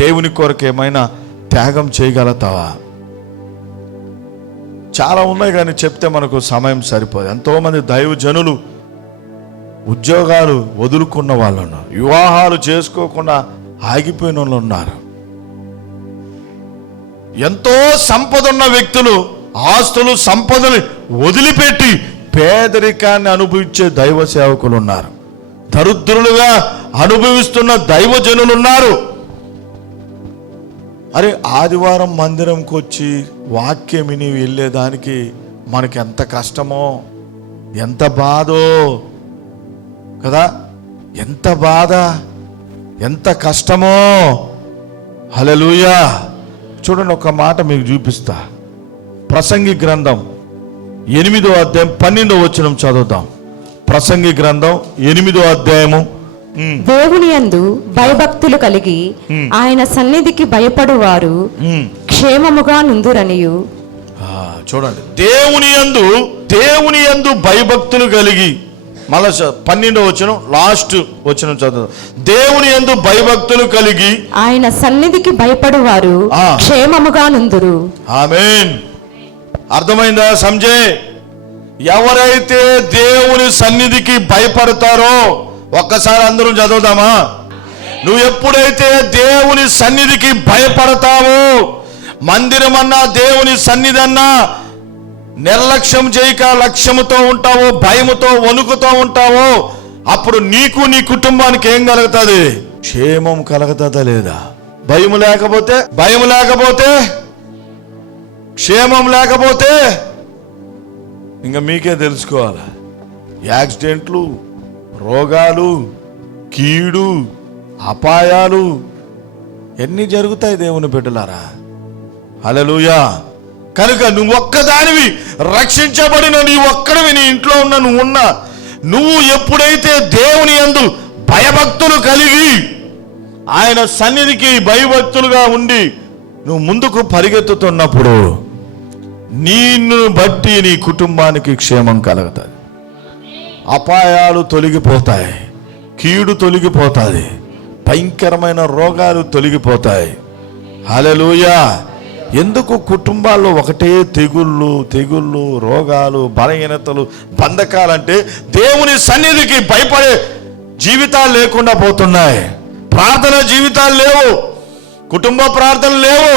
దేవుని కొరకు ఏమైనా త్యాగం చేయగలుగుతావా? చాలా ఉన్నాయి కానీ చెప్తే మనకు సమయం సరిపోదు. ఎంతోమంది దైవజనులు ఉద్యోగాలు వదులుకున్న వాళ్ళు ఉన్నారు, వివాహాలు చేసుకోకుండా ఆగిపోయిన వాళ్ళు ఉన్నారు. ఎంతో సంపద ఉన్న వ్యక్తులు ఆస్తులు సంపదలు వదిలిపెట్టి పేదరికాన్ని అనుభవించే దైవ సేవకులు ఉన్నారు. దరిద్రులుగా అనుభవిస్తున్న దైవజనులు ఉన్నారు. అరే, ఆదివారం మందిరంకి వచ్చి వాక్యం విని వెళ్ళేదానికి మనకి ఎంత కష్టమో, ఎంత బాధో కదా, ఎంత బాధ, ఎంత కష్టమో. హల్లెలూయా. చూడండి, ఒక మాట మీకు చూపిస్తా. ప్రసంగి గ్రంథం 8వ అధ్యాయం 12వ వచనం చదువుతాం. ప్రసంగి గ్రంథం 8వ అధ్యాయము. దేవుని యందు భయభక్తులు కలిగి ఆయన సన్నిధికి భయపడువారు క్షేమముగా నుందురనియు. చూడండి, దేవుని యందు భయభక్తులు కలిగి, మళ్ళా 12వ వచనం లాస్ట్ వచనం చదువు. దేవుని యందు భయభక్తులు కలిగి ఆయన సన్నిధికి భయపడువారు క్షేమముగా నుందురు. ఆమేన్. అర్థమైందా? సంజయ్, ఎవరైతే దేవుని సన్నిధికి భయపడతారో, ఒక్కసారి అందరం చదువుదామా? నువ్వు ఎప్పుడైతే దేవుని సన్నిధికి భయపడతావో, మందిరం అన్నా దేవుని సన్నిధి అన్నా నిర్లక్ష్యం చేయక లక్ష్యముతో ఉంటావో, భయముతో వణుకుతో ఉంటావో, అప్పుడు నీకు నీ కుటుంబానికి ఏం కలుగుతుంది? క్షేమం కలుగుతుందా లేదా? భయం లేకపోతే క్షేమం లేకపోతే ఇంకా మీకే తెలుసుకోవాలి. యాక్సిడెంట్లు, రోగాలు, కీడు, అపాయాలు ఎన్ని జరుగుతాయి దేవుని బిడ్డలారా. హల్లెలూయా. కనుక నువ్వు ఒక్కదానివి, రక్షించబడిన నీ ఒక్కడివి, నీ ఇంట్లో ఉన్న నువ్వు ఎప్పుడైతే దేవుని యందు భయభక్తులు కలిగి ఆయన సన్నిధికి భయభక్తులుగా ఉండి నువ్వు ముందుకు పరిగెత్తుతున్నప్పుడు నిన్ను బట్టి నీ కుటుంబానికి క్షేమం కలుగుతుంది. అపాయాలు తొలగిపోతాయి, కీడు తొలగిపోతుంది, భయంకరమైన రోగాలు తొలగిపోతాయి. హల్లెలూయా. ఎందుకు కుటుంబాల్లో ఒకటే తెగుళ్ళు, రోగాలు, బలహీనతలు, బంధకాలంటే దేవుని సన్నిధికి భయపడే జీవితాలు లేకుండా పోతున్నాయి. ప్రార్థన జీవితాలు లేవు, కుటుంబ ప్రార్థనలు లేవు.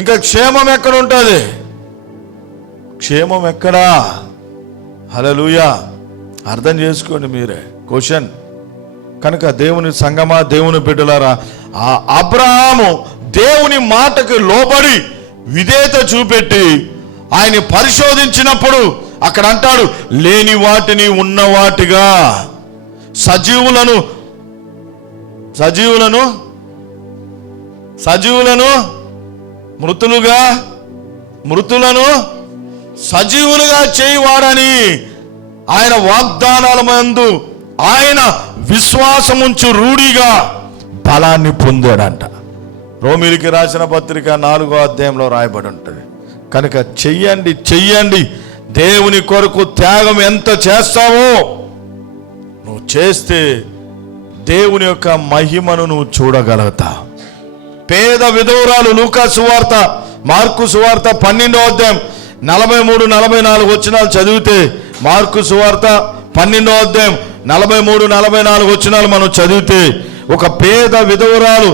ఇంకా క్షేమం ఎక్కడ ఉంటుంది? క్షేమం ఎక్కడా? హల్లెలూయా. అర్థం చేసుకోండి మీరే క్వశ్చన్. కనుక దేవుని సంగమా, దేవుని బిడ్డలారా, ఆ అబ్రహాము దేవుని మాటకు లోబడి విధేయత చూపెట్టి ఆయన పరిశోధించినప్పుడు అక్కడ అంటాడు, లేని వాటిని ఉన్న వాటిగా, సజీవులను మృతులను సజీవులుగా చేయవాడని ఆయన వాగ్దానాల యందు ఆయన విశ్వాసముంచు రూఢిగా బలాన్ని పొందాడంట. రోమీయులకు రాసిన పత్రిక 4వ అధ్యాయంలో రాయబడి ఉంటుంది. కనుక చెయ్యండి దేవుని కొరకు త్యాగం ఎంత చేస్తావో నువ్వు చేస్తే దేవుని యొక్క మహిమను నువ్వు చూడగలుగుతావు. పేద విధవరాలు లూకా సువార్త, మార్కు సువార్త 12వ అధ్యాయం 43-44 వచనాలు చదివితే, మార్కు సువార్త 12వ అధ్యాయం 43-44 వచనాలు మనం చదివితే, ఒక పేద విధవరాలు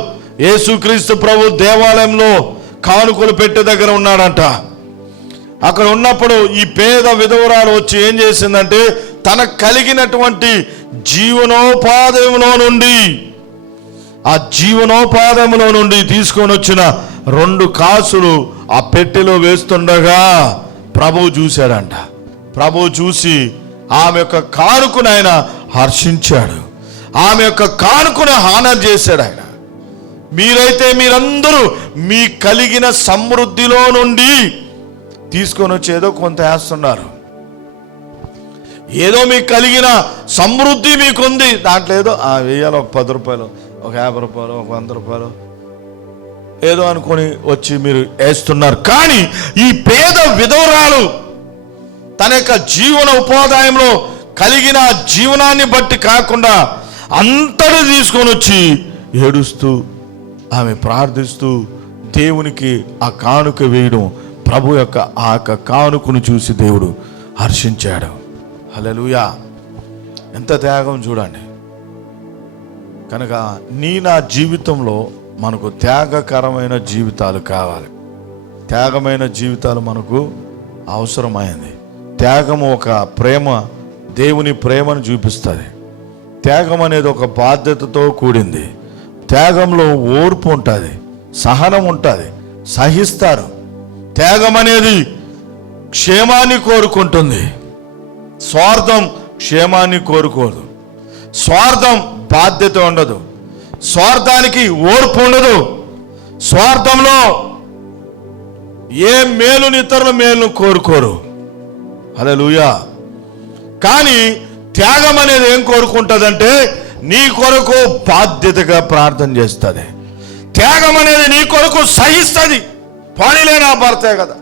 యేసుక్రీస్తు ప్రభు దేవాలయంలో కానుకలు పెట్టే దగ్గర ఉన్నాడంట. అక్కడ ఉన్నప్పుడు ఈ పేద విధవరాలు వచ్చి ఏం చేసిందంటే, తనకు కలిగినటువంటి జీవనోపాధంలో నుండి తీసుకొని వచ్చిన 2 కాసులు ఆ పెట్టెలో వేస్తుండగా ప్రభువు చూశాడంట. ప్రభువు చూసి ఆమె యొక్క కానుకను ఆయన హర్షించాడు. ఆమె యొక్క కానుకను హానర్ చేశాడు ఆయన. మీరందరూ మీ కలిగిన సమృద్ధిలో నుండి తీసుకొని వచ్చి ఏదో కొంత వేస్తున్నారు. ఏదో మీకు కలిగిన సమృద్ధి మీకుంది, దాంట్లో ఏదో వెయ్యాలి, ఒక 10 రూపాయలు, ఒక 50 రూపాయలు, ఒక 100 రూపాయలు ఏదో అనుకొని వచ్చి మీరు వేస్తున్నారు. కానీ ఈ పేద విధవరాలు తన యొక్క జీవన ఉపాధ్యాయంలో కలిగిన జీవనాన్ని బట్టి కాకుండా అంతటి తీసుకొని వచ్చి ఏడుస్తూ ఆమె ప్రార్థిస్తూ దేవునికి ఆ కానుక వేయడం, ప్రభు యొక్క ఆ యొక్క కానుకను చూసి దేవుడు హర్షించాడు. హల్లెలూయా! ఎంత త్యాగం చూడండి. కనుక నా జీవితంలో మనకు త్యాగకరమైన జీవితాలు కావాలి. త్యాగమైన జీవితాలు మనకు అవసరమైంది. త్యాగము ఒక ప్రేమ, దేవుని ప్రేమను చూపిస్తుంది. త్యాగం అనేది ఒక బాధ్యతతో కూడింది. త్యాగంలో ఓర్పు ఉంటుంది, సహనం ఉంటుంది, సహిస్తారు. త్యాగం అనేది క్షేమాన్ని కోరుకుంటుంది. స్వార్థం క్షేమాన్ని కోరుకోదు. స్వార్థం బాధ్యత ఉండదు. స్వార్థానికి ఓర్పు ఉండదు. స్వార్థంలో ఏ మేలుని ఇతరుల మేలును కోరుకోరు. హల్లెలూయా! కానీ త్యాగం అనేది ఏం కోరుకుంటుందంటే నీ కొరకు బాధ్యతగా ప్రార్థన చేస్తుంది. త్యాగం అనేది నీ కొరకు సహిస్తుంది. పోనీలే నా భర్తే కదా,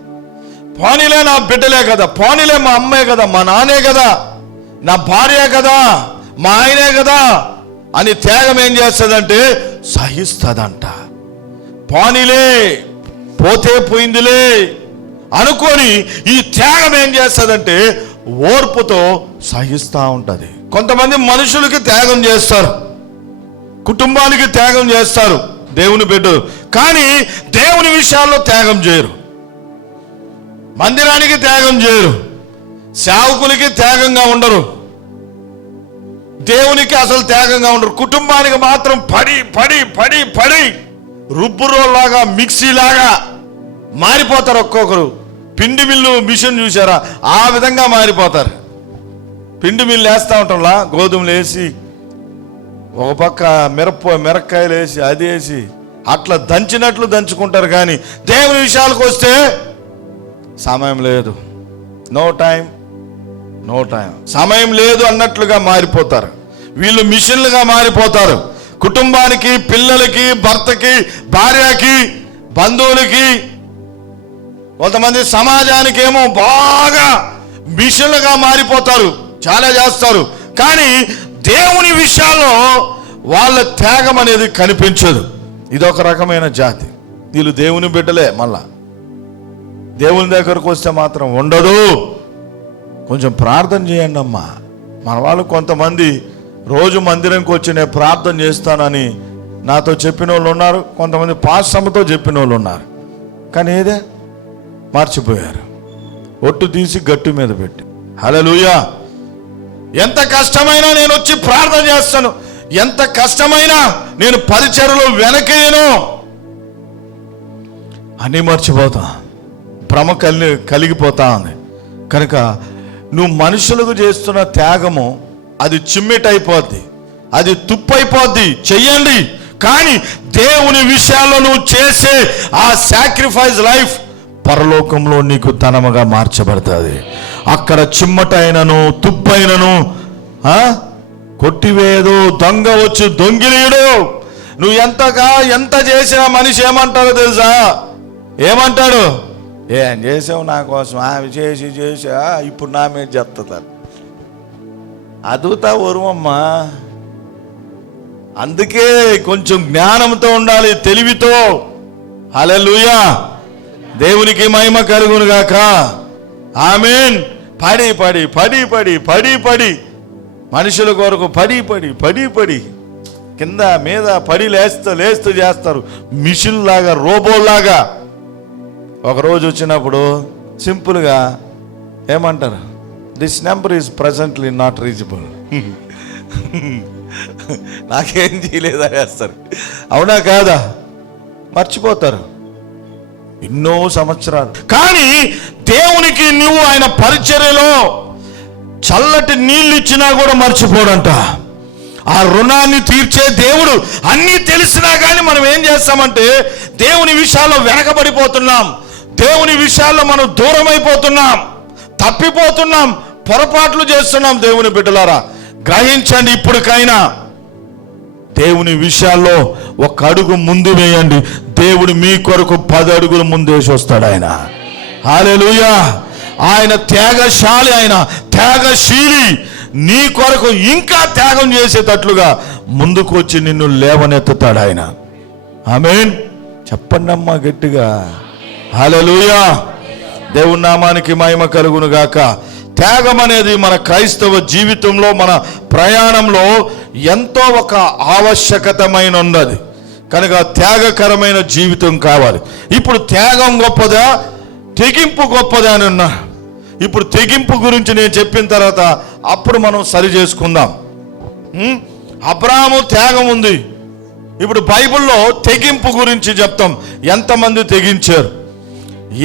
పోనీలే నా బిడ్డలే కదా, పోనీలే మా అమ్మే కదా, మా నాన్నే కదా, నా భార్య కదా, మా ఆయనే కదా అని త్యాగం ఏం చేస్తుందంటే సహిస్తుందంట. పోనీలే, పోతే పోయిందిలే అనుకొని ఈ త్యాగం ఏం చేస్తుందంటే ఓర్పుతో సహిస్తూ ఉంటుంది. కొంతమంది మనుషులకి త్యాగం చేస్తారు, కుటుంబానికి త్యాగం చేస్తారు, దేవుని బిడ్డలు. కానీ దేవుని విషయాల్లో త్యాగం చేయరు. మందిరానికి త్యాగం చేయరు, సేవకులకి త్యాగంగా ఉండరు, దేవునికి అసలు త్యాగంగా ఉండరు. కుటుంబానికి మాత్రం పడి పడి పడి పడి రుబ్బురోలాగా, మిక్సీలాగా మారిపోతారు. ఒక్కొక్కరు పిండి మిల్లు మిషన్ చూసారా, ఆ విధంగా మారిపోతారు. పిండి మిల్లు వేస్తూ ఉంటాంలా, గోధుమలు వేసి ఒక పక్క మిరపకాయలు వేసి అది వేసి అట్లా దంచినట్లు దంచుకుంటారు. కానీ దేవుని విషయాలకు వస్తే సమయం లేదు, నో టైం, సమయం లేదు అన్నట్లుగా మారిపోతారు. వీళ్ళు మిషన్లుగా మారిపోతారు. కుటుంబానికి, పిల్లలకి, భర్తకి, భార్యకి, బంధువులకి, కొంతమంది సమాజానికి ఏమో బాగా మిషన్లుగా మారిపోతారు, చాలా చేస్తారు. కానీ దేవుని విషయాల్లో వాళ్ళ త్యాగం అనేది కనిపించదు. ఇదొక రకమైన జాతి. వీళ్ళు దేవుని బిడ్డలే, మళ్ళా దేవుని దగ్గరకు వస్తే మాత్రం ఉండదు. కొంచెం ప్రార్థన చేయండి అమ్మా. మన వాళ్ళు కొంతమంది రోజు మందిరంకి వచ్చి నేను ప్రార్థన చేస్తానని నాతో చెప్పిన వాళ్ళు ఉన్నారు. కొంతమంది పాస్టమ్మతో చెప్పిన వాళ్ళు ఉన్నారు. కానీ ఏదే మర్చిపోయారు. ఒట్టు తీసి గట్టు మీద పెట్టి. హల్లెలూయా! ఎంత కష్టమైనా నేను వచ్చి ప్రార్థన చేస్తాను, ఎంత కష్టమైనా నేను పరిచర్యలో వెనకేయను అని మర్చిపోతా. భ్రమ కలిగిపోతా ఉంది. కనుక నువ్వు మనుషులకు చేస్తున్న త్యాగము అది చిమ్మెటైపోద్ది, అది తుప్పైపోద్ది. చెయ్యండి, కానీ దేవుని విషయాల్లో నువ్వు చేసే ఆ సాక్రిఫైస్ లైఫ్ పరలోకంలో నీకు ధనముగా మార్చబడుతుంది. అక్కడ చిమ్మటైనను తుప్పైనను కొట్టివేయదు, దొంగ వచ్చి దొంగిలీడు. నువ్వు ఎంత చేసినా మనిషి ఏమంటాడో తెలుసా? ఏమంటాడు? ఏం చేసావు నా కోసం, ఆమె చేసా ఇప్పుడు నా మీద చెప్తారు. అదుగుతా వరువమ్మా. అందుకే కొంచెం జ్ఞానంతో ఉండాలి, తెలివితో. హల్లెలూయా, దేవునికి మహిమ కలుగును గాక. ఆమేన్. పడి పడి పడి పడి పడి పడి మనుషుల కొరకు పడి పడి పడి పడి కింద మీద పడి లేస్తూ చేస్తారు, మిషన్ లాగా, రోబోలాగా. ఒకరోజు వచ్చినప్పుడు సింపుల్గా ఏమంటారు? This number is presently not reachable. నాకేం చేయలేదా వేస్తారు. అవునా కాదా? మర్చిపోతారు ఎన్నో సంవత్సరాలు. కానీ దేవునికి నువ్వు ఆయన పరిచర్యలో చల్లటి నీళ్ళు ఇచ్చినా కూడా మర్చిపోడంట. ఆ రుణాన్ని తీర్చే దేవుడు. అన్నీ తెలిసినా కానీ మనం ఏం చేస్తామంటే దేవుని విషయాల్లో వెనకబడిపోతున్నాం, దేవుని విషయాల్లో మనం దూరం అయిపోతున్నాం, తప్పిపోతున్నాం, పొరపాట్లు చేస్తున్నాం. దేవుని బిడ్డలారా, గ్రహించండి. ఇప్పటికైనా దేవుని విషయాల్లో ఒక అడుగు ముందు వేయండి. దేవుడు మీ కొరకు 10 అడుగులు ముందేసి వస్తాడు ఆయన. హల్లెలూయా. ఆయన త్యాగశాలి, ఆయన త్యాగశీలి. నీ కొరకు ఇంకా త్యాగం చేసేటట్లుగా ముందుకు వచ్చి నిన్ను లేవనెత్తుతాడు ఆయన. ఆమేన్. చెప్పండి అమ్మా గట్టిగా. హల్లెలూయా. దేవుని నామానికి మహిమ కలుగును గాక. త్యాగం అనేది మన క్రైస్తవ జీవితంలో, మన ప్రయాణంలో ఎంతో ఒక ఆవశ్యకతమైన ఉన్నది. కనుక త్యాగకరమైన జీవితం కావాలి. ఇప్పుడు త్యాగం గొప్పదా, తెగింపు గొప్పదా అని ఉన్నా. ఇప్పుడు తెగింపు గురించి నేను చెప్పిన తర్వాత అప్పుడు మనం సరి చేసుకుందాం. అబ్రాహాము త్యాగం ఉంది. ఇప్పుడు బైబిల్లో తెగింపు గురించి చెప్తాం. ఎంతమంది తెగించారు,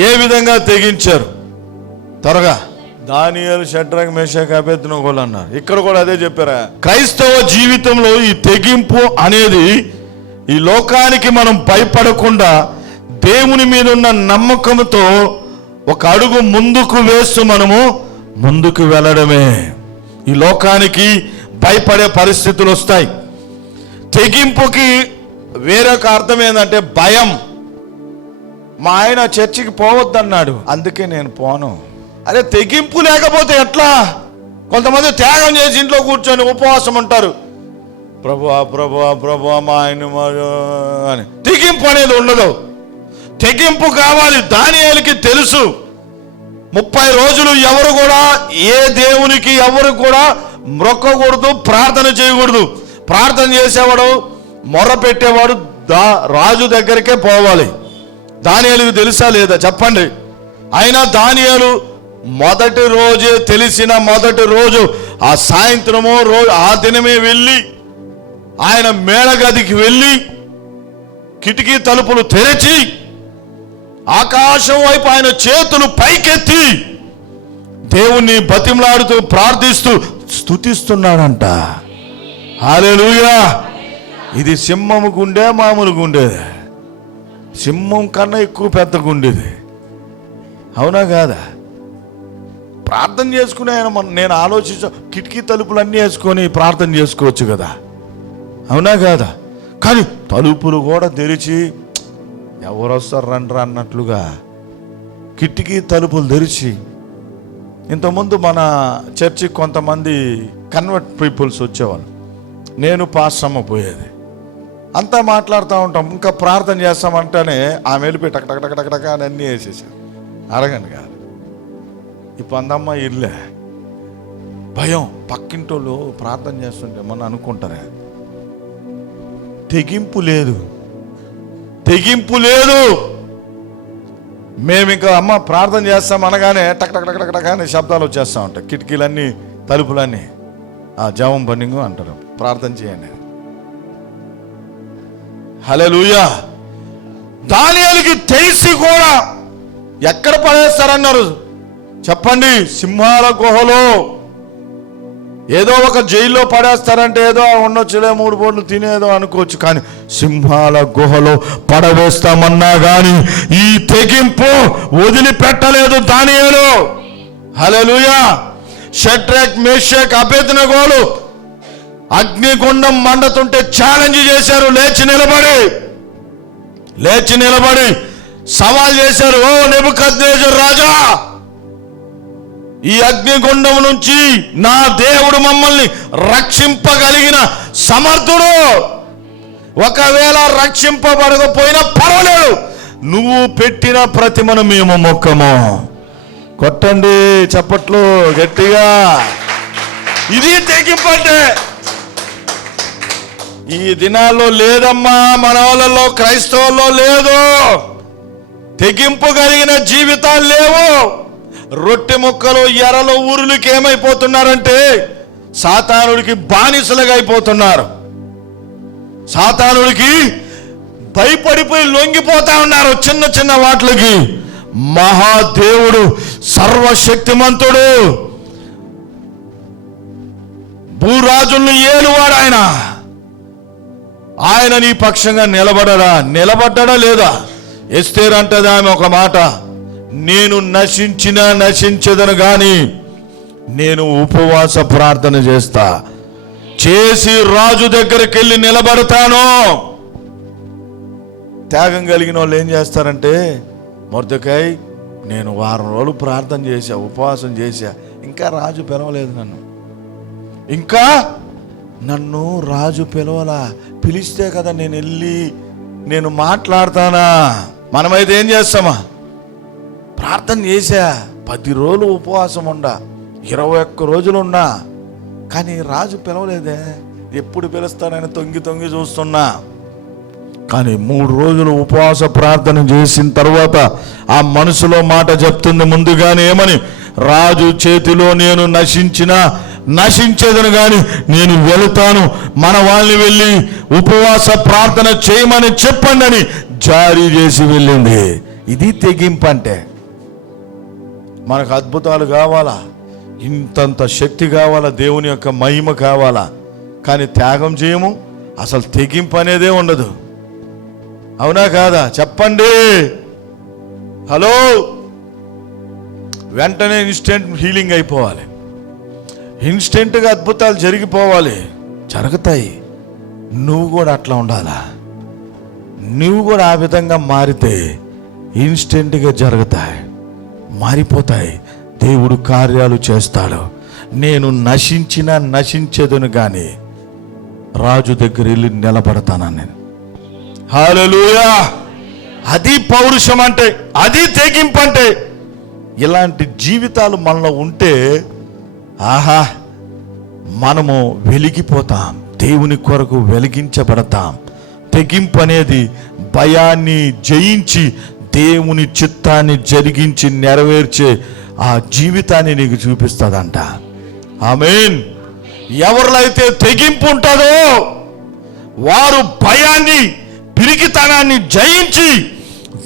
ఏ విధంగా తెగించారు? త్వరగా. దానియేలు, షడ్రక్, మేషక్, అబేద్నెగో అన్నారు. ఇక్కడ కూడా అదే చెప్పారా? క్రైస్తవ జీవితంలో ఈ తెగింపు అనేది, ఈ లోకానికి మనం భయపడకుండా దేవుని మీద ఉన్న నమ్మకంతో ఒక అడుగు ముందుకు వేస్తూ మనము ముందుకు వెళ్ళడమే. ఈ లోకానికి భయపడే పరిస్థితులు వస్తాయి. తెగింపుకి వేరొక అర్థం ఏంటంటే భయం. మా ఆయన చర్చికి పోవద్దన్నాడు, అందుకే నేను పోను. అదే తెగింపు లేకపోతే ఎట్లా? కొంతమంది త్యాగం చేసి ఇంట్లో కూర్చొని ఉపవాసం ఉంటారు. ప్రభువా ప్రభువా ప్రభువా మా ఆయన అని. తెగింపు అనేది ఉండదు. తెగింపు కావాలి. దానియేలుకి తెలుసు 30 రోజులు ఎవరు కూడా ఏ దేవునికి ఎవరు కూడా మొక్కకూడదు, ప్రార్థన చేయకూడదు. ప్రార్థన చేసేవాడు, మొర్ర పెట్టేవాడు రాజు దగ్గరికే పోవాలి. దానియేలుకి తెలుసా లేదా చెప్పండి? అయినా దానియేలు మొదటి రోజే, తెలిసిన మొదటి రోజు ఆ సాయంత్రమో రోజు ఆ దినమే వెళ్ళి ఆయన మేళగదికి వెళ్ళి కిటికీ తలుపులు తెరచి ఆకాశం వైపు ఆయన చేతులు పైకెత్తి దేవుణ్ణి బతిమలాడుతూ ప్రార్థిస్తూ స్తుతిస్తున్నాడంట. హల్లెలూయా. ఇది సింహము గుండె, మామూలు గుండేది. సింహం కన్నా ఎక్కువ పెద్ద గుండేది. అవునా కాదా? ప్రార్థన చేసుకునే ఆయన నేను ఆలోచించా, కిటికీ తలుపులన్నీ వేసుకొని ప్రార్థన చేసుకోవచ్చు కదా. అవునా కాదా? కానీ తలుపులు కూడా తెరిచి ఎవరు వస్తారు రండ్రా అన్నట్లుగా కిటికీ తలుపులు తెరిచి. ఇంతకుముందు మన చర్చికి కొంతమంది కన్వర్ట్ పీపుల్స్ వచ్చేవాళ్ళు. నేను పాస్టమ్మ పోయేది. అంతా మాట్లాడుతూ ఉంటాం, ఇంకా ప్రార్థన చేస్తామంటేనే ఆమె వెళ్ళిపోయి టక్ టక్ టక్ టక్ టక్ అని అన్నీ వేసేసారు. అరగండి కాదు. ఇప్పుడు అందమ్మ ఇల్లే భయం. పక్కింటోళ్ళు ప్రార్థన చేస్తుంటే మన అనుకుంటారే. తెగింపు లేదు, తెగింపు లేదు. మేము ఇంకా అమ్మ ప్రార్థన చేస్తాం అనగానే టక్ టక్ టక్ టక్ టక్ అని శబ్దాలు వచ్చేస్తూ ఉంటాయి. కిటికీలన్నీ, తలుపులన్నీ జవం బన్నింగు అంటారు, ప్రార్థన చేయండి. హల్లెలూయా. దానియేలుకి తెలిసి కూడా ఎక్కడ పడేస్తారన్నారు? చెప్పండి. సింహాల గుహలో ఏదో ఒక జైల్లో పడేస్తారంటే ఏదో ఉండొచ్చులే, 3 పూటలు తినేదో అనుకోవచ్చు, కానీ సింహాల గుహలో పడవేస్తామన్నా గాని ఈ తెగింపు వదిలిపెట్టలేదు దానియేలు. హల్లెలూయా. షడ్రక్, మేషక్, అబేద్నెగోలు అగ్నిగుండం మండుతుంటే ఛాలెంజ్ చేశారు. లేచి నిలబడి సవాల్ చేశారు. ఓ నెబుకద్నెజర్ రాజా, ఈ అగ్నిగుండం నుంచి నా దేవుడు మమ్మల్ని రక్షింపగలిగిన సమర్థుడు. ఒకవేళ రక్షింపబడకపోయినా పర్వాలేదు, నువ్వు పెట్టిన ప్రతిమను మేము మొక్కము. కొట్టండి చప్పట్లు గట్టిగా. ఇది తెగింపంటే. ఈ దినాల్లో లేదమ్మా, మన వాళ్ళలో, క్రైస్తవుల్లో లేదు. తెగింపు కలిగిన జీవితాలు లేవు. రొట్టె ముక్కలు, ఎరలు, ఊరులకి ఏమైపోతున్నారంటే సాతానుడికి బానిసలుగా అయిపోతున్నారు. సాతానుడికి భయపడిపోయి లొంగిపోతా ఉన్నారు చిన్న చిన్న వాటికి. మహాదేవుడు, సర్వశక్తిమంతుడు, భూరాజుల్ని ఏలువాడు ఆయన నీ పక్షంగా నిలబడ్డా లేదా? ఎస్తేర్ అంటది ఆమె ఒక మాట, నేను నశించినా నశించదను గాని నేను ఉపవాస ప్రార్థన చేసి రాజు దగ్గరికి వెళ్ళి నిలబడతాను. త్యాగం కలిగిన వాళ్ళు ఏం చేస్తారంటే, మొర్దెకై నేను 1 వారం రోజులు ప్రార్థన చేశా, ఉపవాసం చేశా, ఇంకా రాజు పిలవలేదు నన్ను రాజు పిలిస్తే కదా నేను వెళ్ళి నేను మాట్లాడతానా? మనమైతే ఏం చేస్తామా? ప్రార్థన చేశా, 10 రోజులు ఉపవాసం ఉండా, 21 రోజులు ఉన్నా, కానీ రాజు పిలవలేదే. ఎప్పుడు పిలుస్తానని తొంగి చూస్తున్నా. కానీ 3 రోజులు ఉపవాస ప్రార్థన చేసిన తర్వాత ఆ మనసులో మాట చెప్తుంది ముందుగానే ఏమని, రాజు చేతిలో నేను నశించేదను గాని నేను వెళుతాను, మన వాళ్ళని వెళ్ళి ఉపవాస ప్రార్థన చేయమని చెప్పండి అని జారీ చేసి వెళ్ళింది. ఇది తెగింపు అంటే. మనకు అద్భుతాలు కావాలా, ఇంతంత శక్తి కావాలా, దేవుని యొక్క మహిమ కావాలా, కానీ త్యాగం చేయము, అసలు తెగింపు అనేదే ఉండదు. అవునా కాదా? చెప్పండి. హలో. వెంటనే ఇన్స్టెంట్ హీలింగ్ అయిపోవాలి, ఇన్స్టెంట్గా అద్భుతాలు జరిగిపోవాలి. జరుగుతాయి. నువ్వు కూడా అట్లా ఉండాలా. నువ్వు కూడా ఆ విధంగా మారితే ఇన్స్టెంట్గా జరుగుతాయి, మారిపోతాయి. దేవుడు కార్యాలు చేస్తాడు. నేను నశించేదను కానీ రాజు దగ్గర వెళ్ళి నిలబడతాను నేను. హల్లెలూయా. అది పౌరుషం అంటే, అది తెగింపు అంటే. ఇలాంటి జీవితాలు మనలో ఉంటే ఆహా, మనము వెలిగిపోతాం, దేవుని కొరకు వెలిగించబడతాం. తెగింపు అనేది భయాన్ని జయించి దేవుని చిత్తాన్ని జరిగించి నెరవేర్చే ఆ జీవితాన్ని నీకు చూపిస్తుందంట. ఆమేన్. ఎవరిలో అయితే తెగింపు ఉంటుందో వారు భయాన్ని, పిరికితనాన్ని జయించి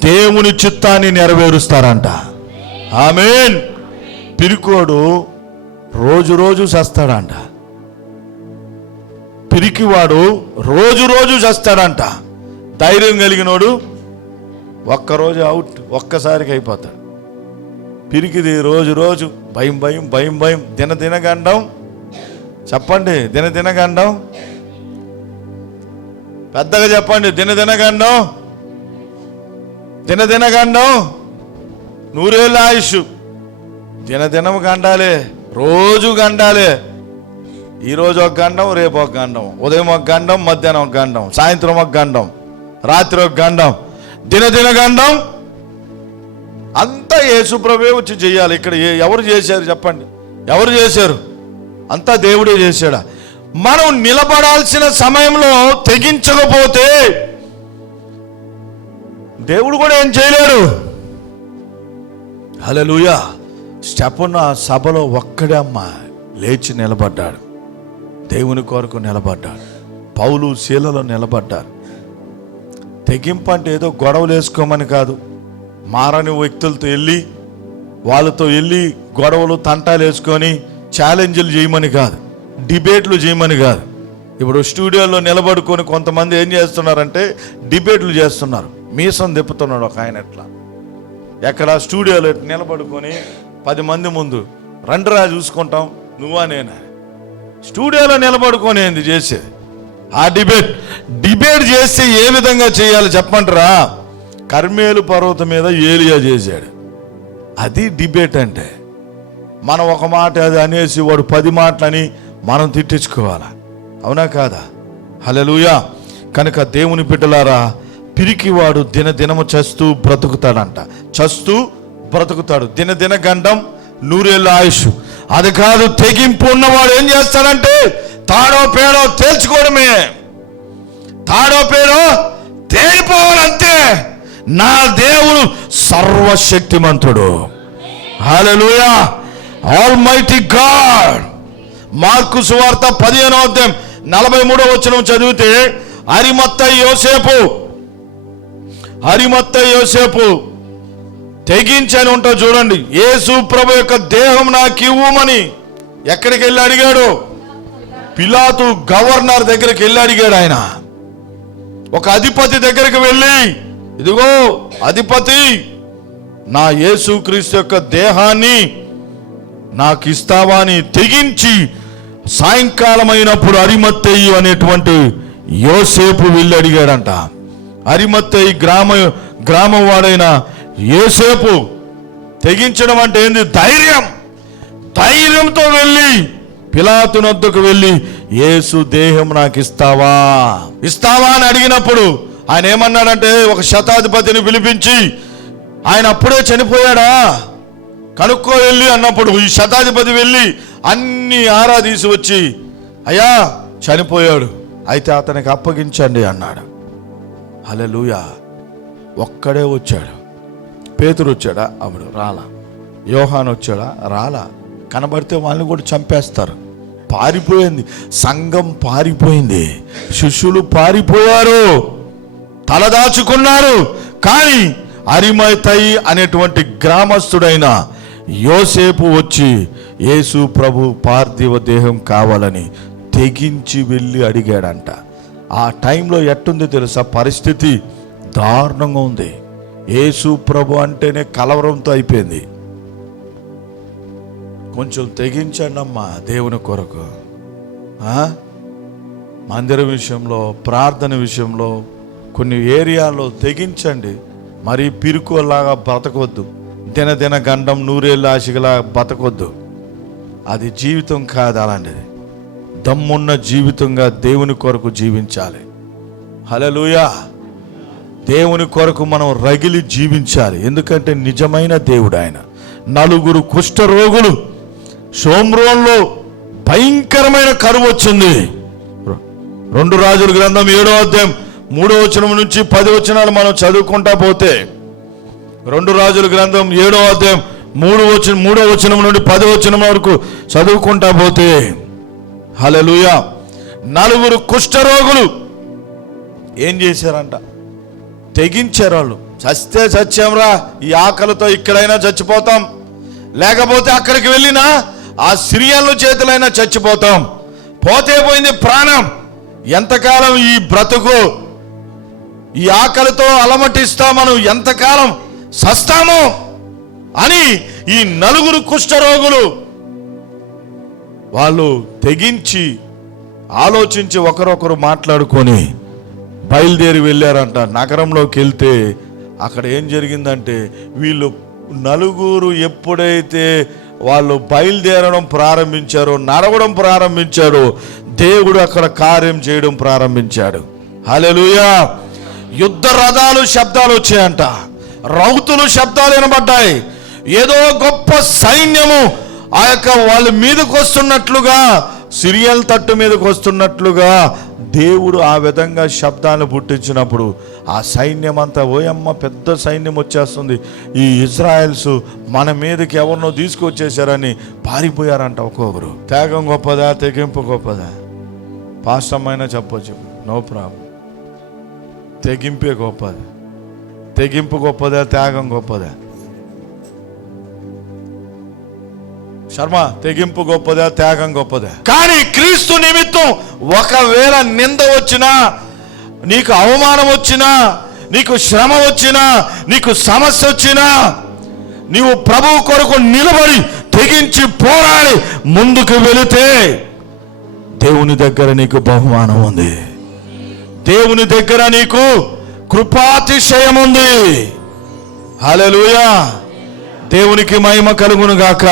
దేవుని చిత్తాన్ని నెరవేరుస్తారంట. ఆమేన్. పిరికోడు రోజు చస్తాడంట, పిరికివాడు రోజు చస్తాడంట. ధైర్యం కలిగినోడు ఒక్కరోజు అవుట్, ఒక్కసారికి అయిపోతాడు. పిరికిది రోజు భయం, దినగండం. చెప్పండి, దినగండం. పెద్దగా చెప్పండి, దినగండం. 100 ఏళ్ళ ఆయుష్. దినము గండాలే, రోజు గండాలే. ఈరోజు ఒక గండం, రేపు ఒక గండం, ఉదయం ఒక గండం, మధ్యాహ్నం ఒక గండం, సాయంత్రం ఒక గండం, రాత్రి ఒక గండం, దిన గండం. అంతా యేసుప్రభువే వచ్చి చేయాలి. ఇక్కడ ఎవరు చేశారు చెప్పండి? ఎవరు చేశారు? అంతా దేవుడే చేశాడా? మనం నిలబడాల్సిన సమయంలో తెగించకపోతే దేవుడు కూడా ఏం చేయలేడు. హల్లెలూయా. స్టెఫను ఆ సభలో ఒక్కడే అమ్మా లేచి నిలబడ్డాడు, దేవుని కొరకు నిలబడ్డాడు. పౌలు శీలలో నిలబడ్డారు. తెగింపు అంటే ఏదో గొడవలు వేసుకోమని కాదు, మారని వ్యక్తులతో వెళ్ళి వాళ్ళతో వెళ్ళి గొడవలు తంటాలు వేసుకొని ఛాలెంజ్లు చేయమని కాదు, డిబేట్లు చేయమని కాదు. ఇప్పుడు స్టూడియోలో నిలబడుకొని కొంతమంది ఏం చేస్తున్నారంటే డిబేట్లు చేస్తున్నారు. మీసం తిప్పుతున్నాడు ఒక ఆయన. ఎక్కడ స్టూడియోలో నిలబడుకొని 10 మంది ముందు రండిరా చూసుకుంటాం, నువ్వా నేనా? స్టూడియోలో నిలబడుకొని ఏంది చేసేది? ఆ డిబేట్ చేస్తే ఏ విధంగా చేయాలి చెప్పంటారా? కర్మేలు పర్వతం మీద ఏలియా చేశాడు. అది డిబేట్ అంటే. మనం ఒక మాట అది అనేసి వాడు 10 మాటలని మనం తిట్టించుకోవాలా, అవునా కాదా? హల్లెలూయా. కనుక దేవుని బిడ్డలారా, పిరికివాడు దినదినము చస్తూ బ్రతుకుతాడంట. చస్తూ బ్రతుకుతాడు. దినదిన గండం 100 ఏళ్ళ ఆయుష్. అది కాదు, తెగింపు ఉన్నవాడు ఏం చేస్తాడంటే తాడో పేడో తేల్చుకోవడమే. తాడో పేడో తేలిపోవాలంతే. నా దేవుడు సర్వశక్తిమంతుడు. హల్లెలూయా. Almighty God. మార్కు సువార్త 15వ అధ్యాయం 43వ వచనం చదివితే అరిమత్తయి యోసేపు తెగించని ఉంటా చూడండి. యేసు ప్రభు యొక్క దేహం నాకు ఇవ్వమని ఎక్కడికి వెళ్ళి అడిగాడు? పిలాతు గవర్నర్ దగ్గరికి వెళ్ళి అడిగాడు. ఆయన ఒక అధిపతి దగ్గరికి వెళ్ళి, ఇదిగో అధిపతి, నా యేసుక్రీస్తు యొక్క దేహాన్ని నాకు ఇస్తావా అని తెగించి సాయంకాలం అయినప్పుడు అరిమత్తయి అనేటువంటి యోసేపు వెళ్ళి అడిగాడంట. అరిమత్తయి గ్రామం వాడైన యోసేపు తెగించడం అంటే ఏంది? ధైర్యంతో వెళ్ళి పిలాతు వద్దకు వెళ్ళి యేసు దేహం నాకు ఇస్తావా అని అడిగినప్పుడు ఆయన ఏమన్నాడంటే, ఒక శతాధిపతిని పిలిపించి, ఆయన అప్పుడే చనిపోయాడా కనుక్కో వెళ్ళి అన్నప్పుడు ఈ శతాధిపతి వెళ్ళి అన్ని ఆరా తీసి వచ్చి, అయ్యా చనిపోయాడు, అయితే అతనికి అప్పగించండి అన్నాడు. హల్లెలూయా. ఒక్కడే వచ్చాడు. పేతురు వచ్చాడా? అప్పుడు రాలా. యోహాను వచ్చాడా? రాలా. కనబడితే వాళ్ళని కూడా చంపేస్తారు. పారిపోయింది సంఘం, పారిపోయింది. శిష్యులు పారిపోయారు, తలదాచుకున్నారు. కానీ అరిమత్తయి అనేటువంటి గ్రామస్తుడైన యోసేపు వచ్చి యేసు ప్రభు పార్థివ దేహం కావాలని తెగించి వెళ్ళి అడిగాడంట. ఆ టైంలో ఎట్టుంది తెలుసా? పరిస్థితి దారుణంగా ఉంది. యేసు ప్రభు అంటేనే కలవరంతో అయిపోయింది. కొంచెం తెగించండి అమ్మా దేవుని కొరకు. మందిరం విషయంలో, ప్రార్థన విషయంలో, కొన్ని ఏరియాల్లో తెగించండి. మరీ పిరుకులాగా బ్రతకొద్దు. దినదిన గండం 100 ఏళ్ళ ఆశగా బతకొద్దు. అది జీవితం కాదు. అలాంటిది దమ్మున్న జీవితంగా దేవుని కొరకు జీవించాలి. హల్లెలూయా. దేవుని కొరకు మనం రగిలి జీవించాలి. ఎందుకంటే నిజమైన దేవుడు ఆయన. 4 కుష్ఠరోగులు షోమ్రోన్లో భయంకరమైన కరువు వచ్చింది. 2 రాజుల గ్రంథం 7వ అధ్యాయం 3వ వచనం నుంచి 10 వచనాలు మనం చదువుకుంటా పోతే, 2 రాజుల గ్రంథం 7వ అధ్యాయం 3వ వచనం నుండి 10వ వచనం వరకు చదువుకుంటా పోతే, హల్లెలూయా, 4 కుష్ఠరోగులు ఏం చేశారంట? తెగించారు. వాళ్ళు చస్తే చచ్చాంరా, ఈ ఆకలితో ఇక్కడైనా చచ్చిపోతాం, లేకపోతే అక్కడికి వెళ్ళినా ఆ సిరియన్ల చేతులైనా చచ్చిపోతాం, పోతే పోయింది ప్రాణం, ఎంతకాలం ఈ బ్రతుకు, ఈ ఆకలితో అలమటిస్తాం, మనం ఎంతకాలం సస్తాము అని ఈ 4 కుష్ఠరోగులు వాళ్ళు తెగించి ఆలోచించి ఒకరొకరు మాట్లాడుకొని బయలుదేరి వెళ్ళారంట. నగరంలోకి వెళ్తే అక్కడ ఏం జరిగిందంటే, వీళ్ళు 4 ఎప్పుడైతే వాళ్ళు బయలుదేరడం ప్రారంభించారో, నడవడం ప్రారంభించారో, దేవుడు అక్కడ కార్యం చేయడం ప్రారంభించాడు. హల్లెలూయా. యుద్ధ రథాలు శబ్దాలు వచ్చాయంట, రౌతులు శబ్దాలు వినబడ్డాయి. ఏదో గొప్ప సైన్యము ఆ యొక్క వాళ్ళ మీదకి వస్తున్నట్లుగా, సిరియల్ తట్టు మీదకి వస్తున్నట్లుగా దేవుడు ఆ విధంగా శబ్దాన్ని పుట్టించినప్పుడు ఆ సైన్యం అంతా, ఓయమ్మ పెద్ద సైన్యం వచ్చేస్తుంది, ఈ ఇజ్రాయెల్స్ మన మీదకి ఎవరినో తీసుకొచ్చేసారని పారిపోయారంట ఒక్కొక్కరు. త్యాగం గొప్పదా, తెగింపు గొప్పదా? పాస్టమైనా చెప్పొచ్చు, నో ప్రాబ్లం. తెగింపే గొప్పది. తెగింపు గొప్పదా, త్యాగం గొప్పదా? శర్మ, తెగింపు గొప్పదా, త్యాగం గొప్పదా? కానీ క్రీస్తు నిమిత్తం ఒకవేళ నింద వచ్చినా, నీకు అవమానం వచ్చినా, నీకు శ్రమ వచ్చినా, నీకు సమస్య వచ్చినా, నీవు ప్రభువు కొరకు నిలబడి తెగించి పోరాడి ముందుకు వెళితే దేవుని దగ్గర నీకు బహుమానం ఉంది. దేవుని దగ్గర నీకు కృపాతిశయం ఉంది. హల్లెలూయా, దేవునికి మహిమ కలుగును గాక.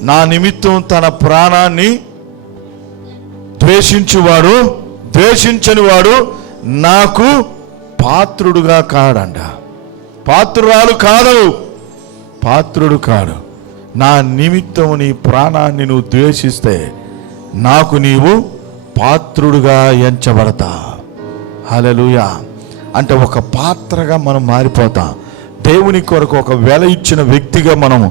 నా నిమిత్తం తన ప్రాణాన్ని ద్వేషించని వాడు నాకు పాత్రుడుగా కాడంట. పాత్రురాలు కాదు, పాత్రుడు కాడు. నా నిమిత్తం నీ ప్రాణాన్ని నువ్వు ద్వేషిస్తే నాకు నీవు పాత్రుడుగా ఎంచబడతా. హల్లెలూయా. అంటే ఒక పాత్రగా మనం మారిపోతాం. దేవుని కొరకు ఒక వెల ఇచ్చిన వ్యక్తిగా మనం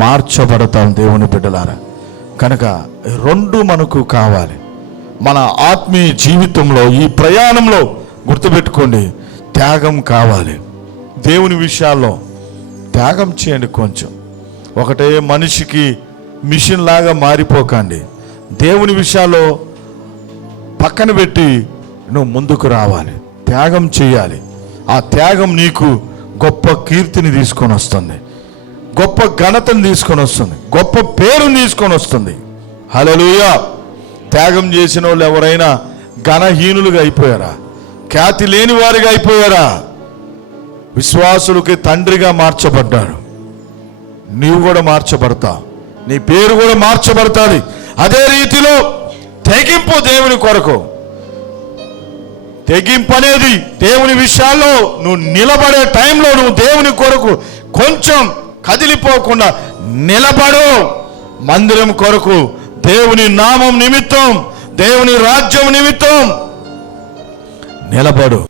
మార్చబడతాం దేవుని బిడ్డలారా. కనుక రెండు మనకు కావాలి మన ఆత్మీయ జీవితంలో. ఈ ప్రయాణంలో గుర్తుపెట్టుకోండి, త్యాగం కావాలి. దేవుని విషయాల్లో త్యాగం చేయండి. కొంచెం ఒకటే మనిషికి మిషన్ లాగా మారిపోకండి. దేవుని విషయాల్లో పక్కన పెట్టి నువ్వు ముందుకు రావాలి, త్యాగం చేయాలి. ఆ త్యాగం నీకు గొప్ప కీర్తిని తీసుకొని వస్తుంది, గొప్ప ఘనతను తీసుకొని వస్తుంది, గొప్ప పేరుని తీసుకొని వస్తుంది. హల్లెలూయా. త్యాగం చేసిన వాళ్ళు ఎవరైనా ఘనహీనులుగా అయిపోయారా? ఖ్యాతి లేని వారిగా అయిపోయారా? విశ్వాసులకి తండ్రిగా మార్చబడ్డారు. నీవు కూడా మార్చబడతావు, నీ పేరు కూడా మార్చబడుతుంది. అదే రీతిలో తెగింపు దేవుని కొరకు. తెగింపు అనేది దేవుని విషయాల్లో నువ్వు నిలబడే టైంలో నువ్వు దేవుని కొరకు కొంచెం కదిలిపోకుండా నిలబడు. మందిరం కొరకు, దేవుని నామం నిమిత్తం, దేవుని రాజ్యం నిమిత్తం నిలబడు.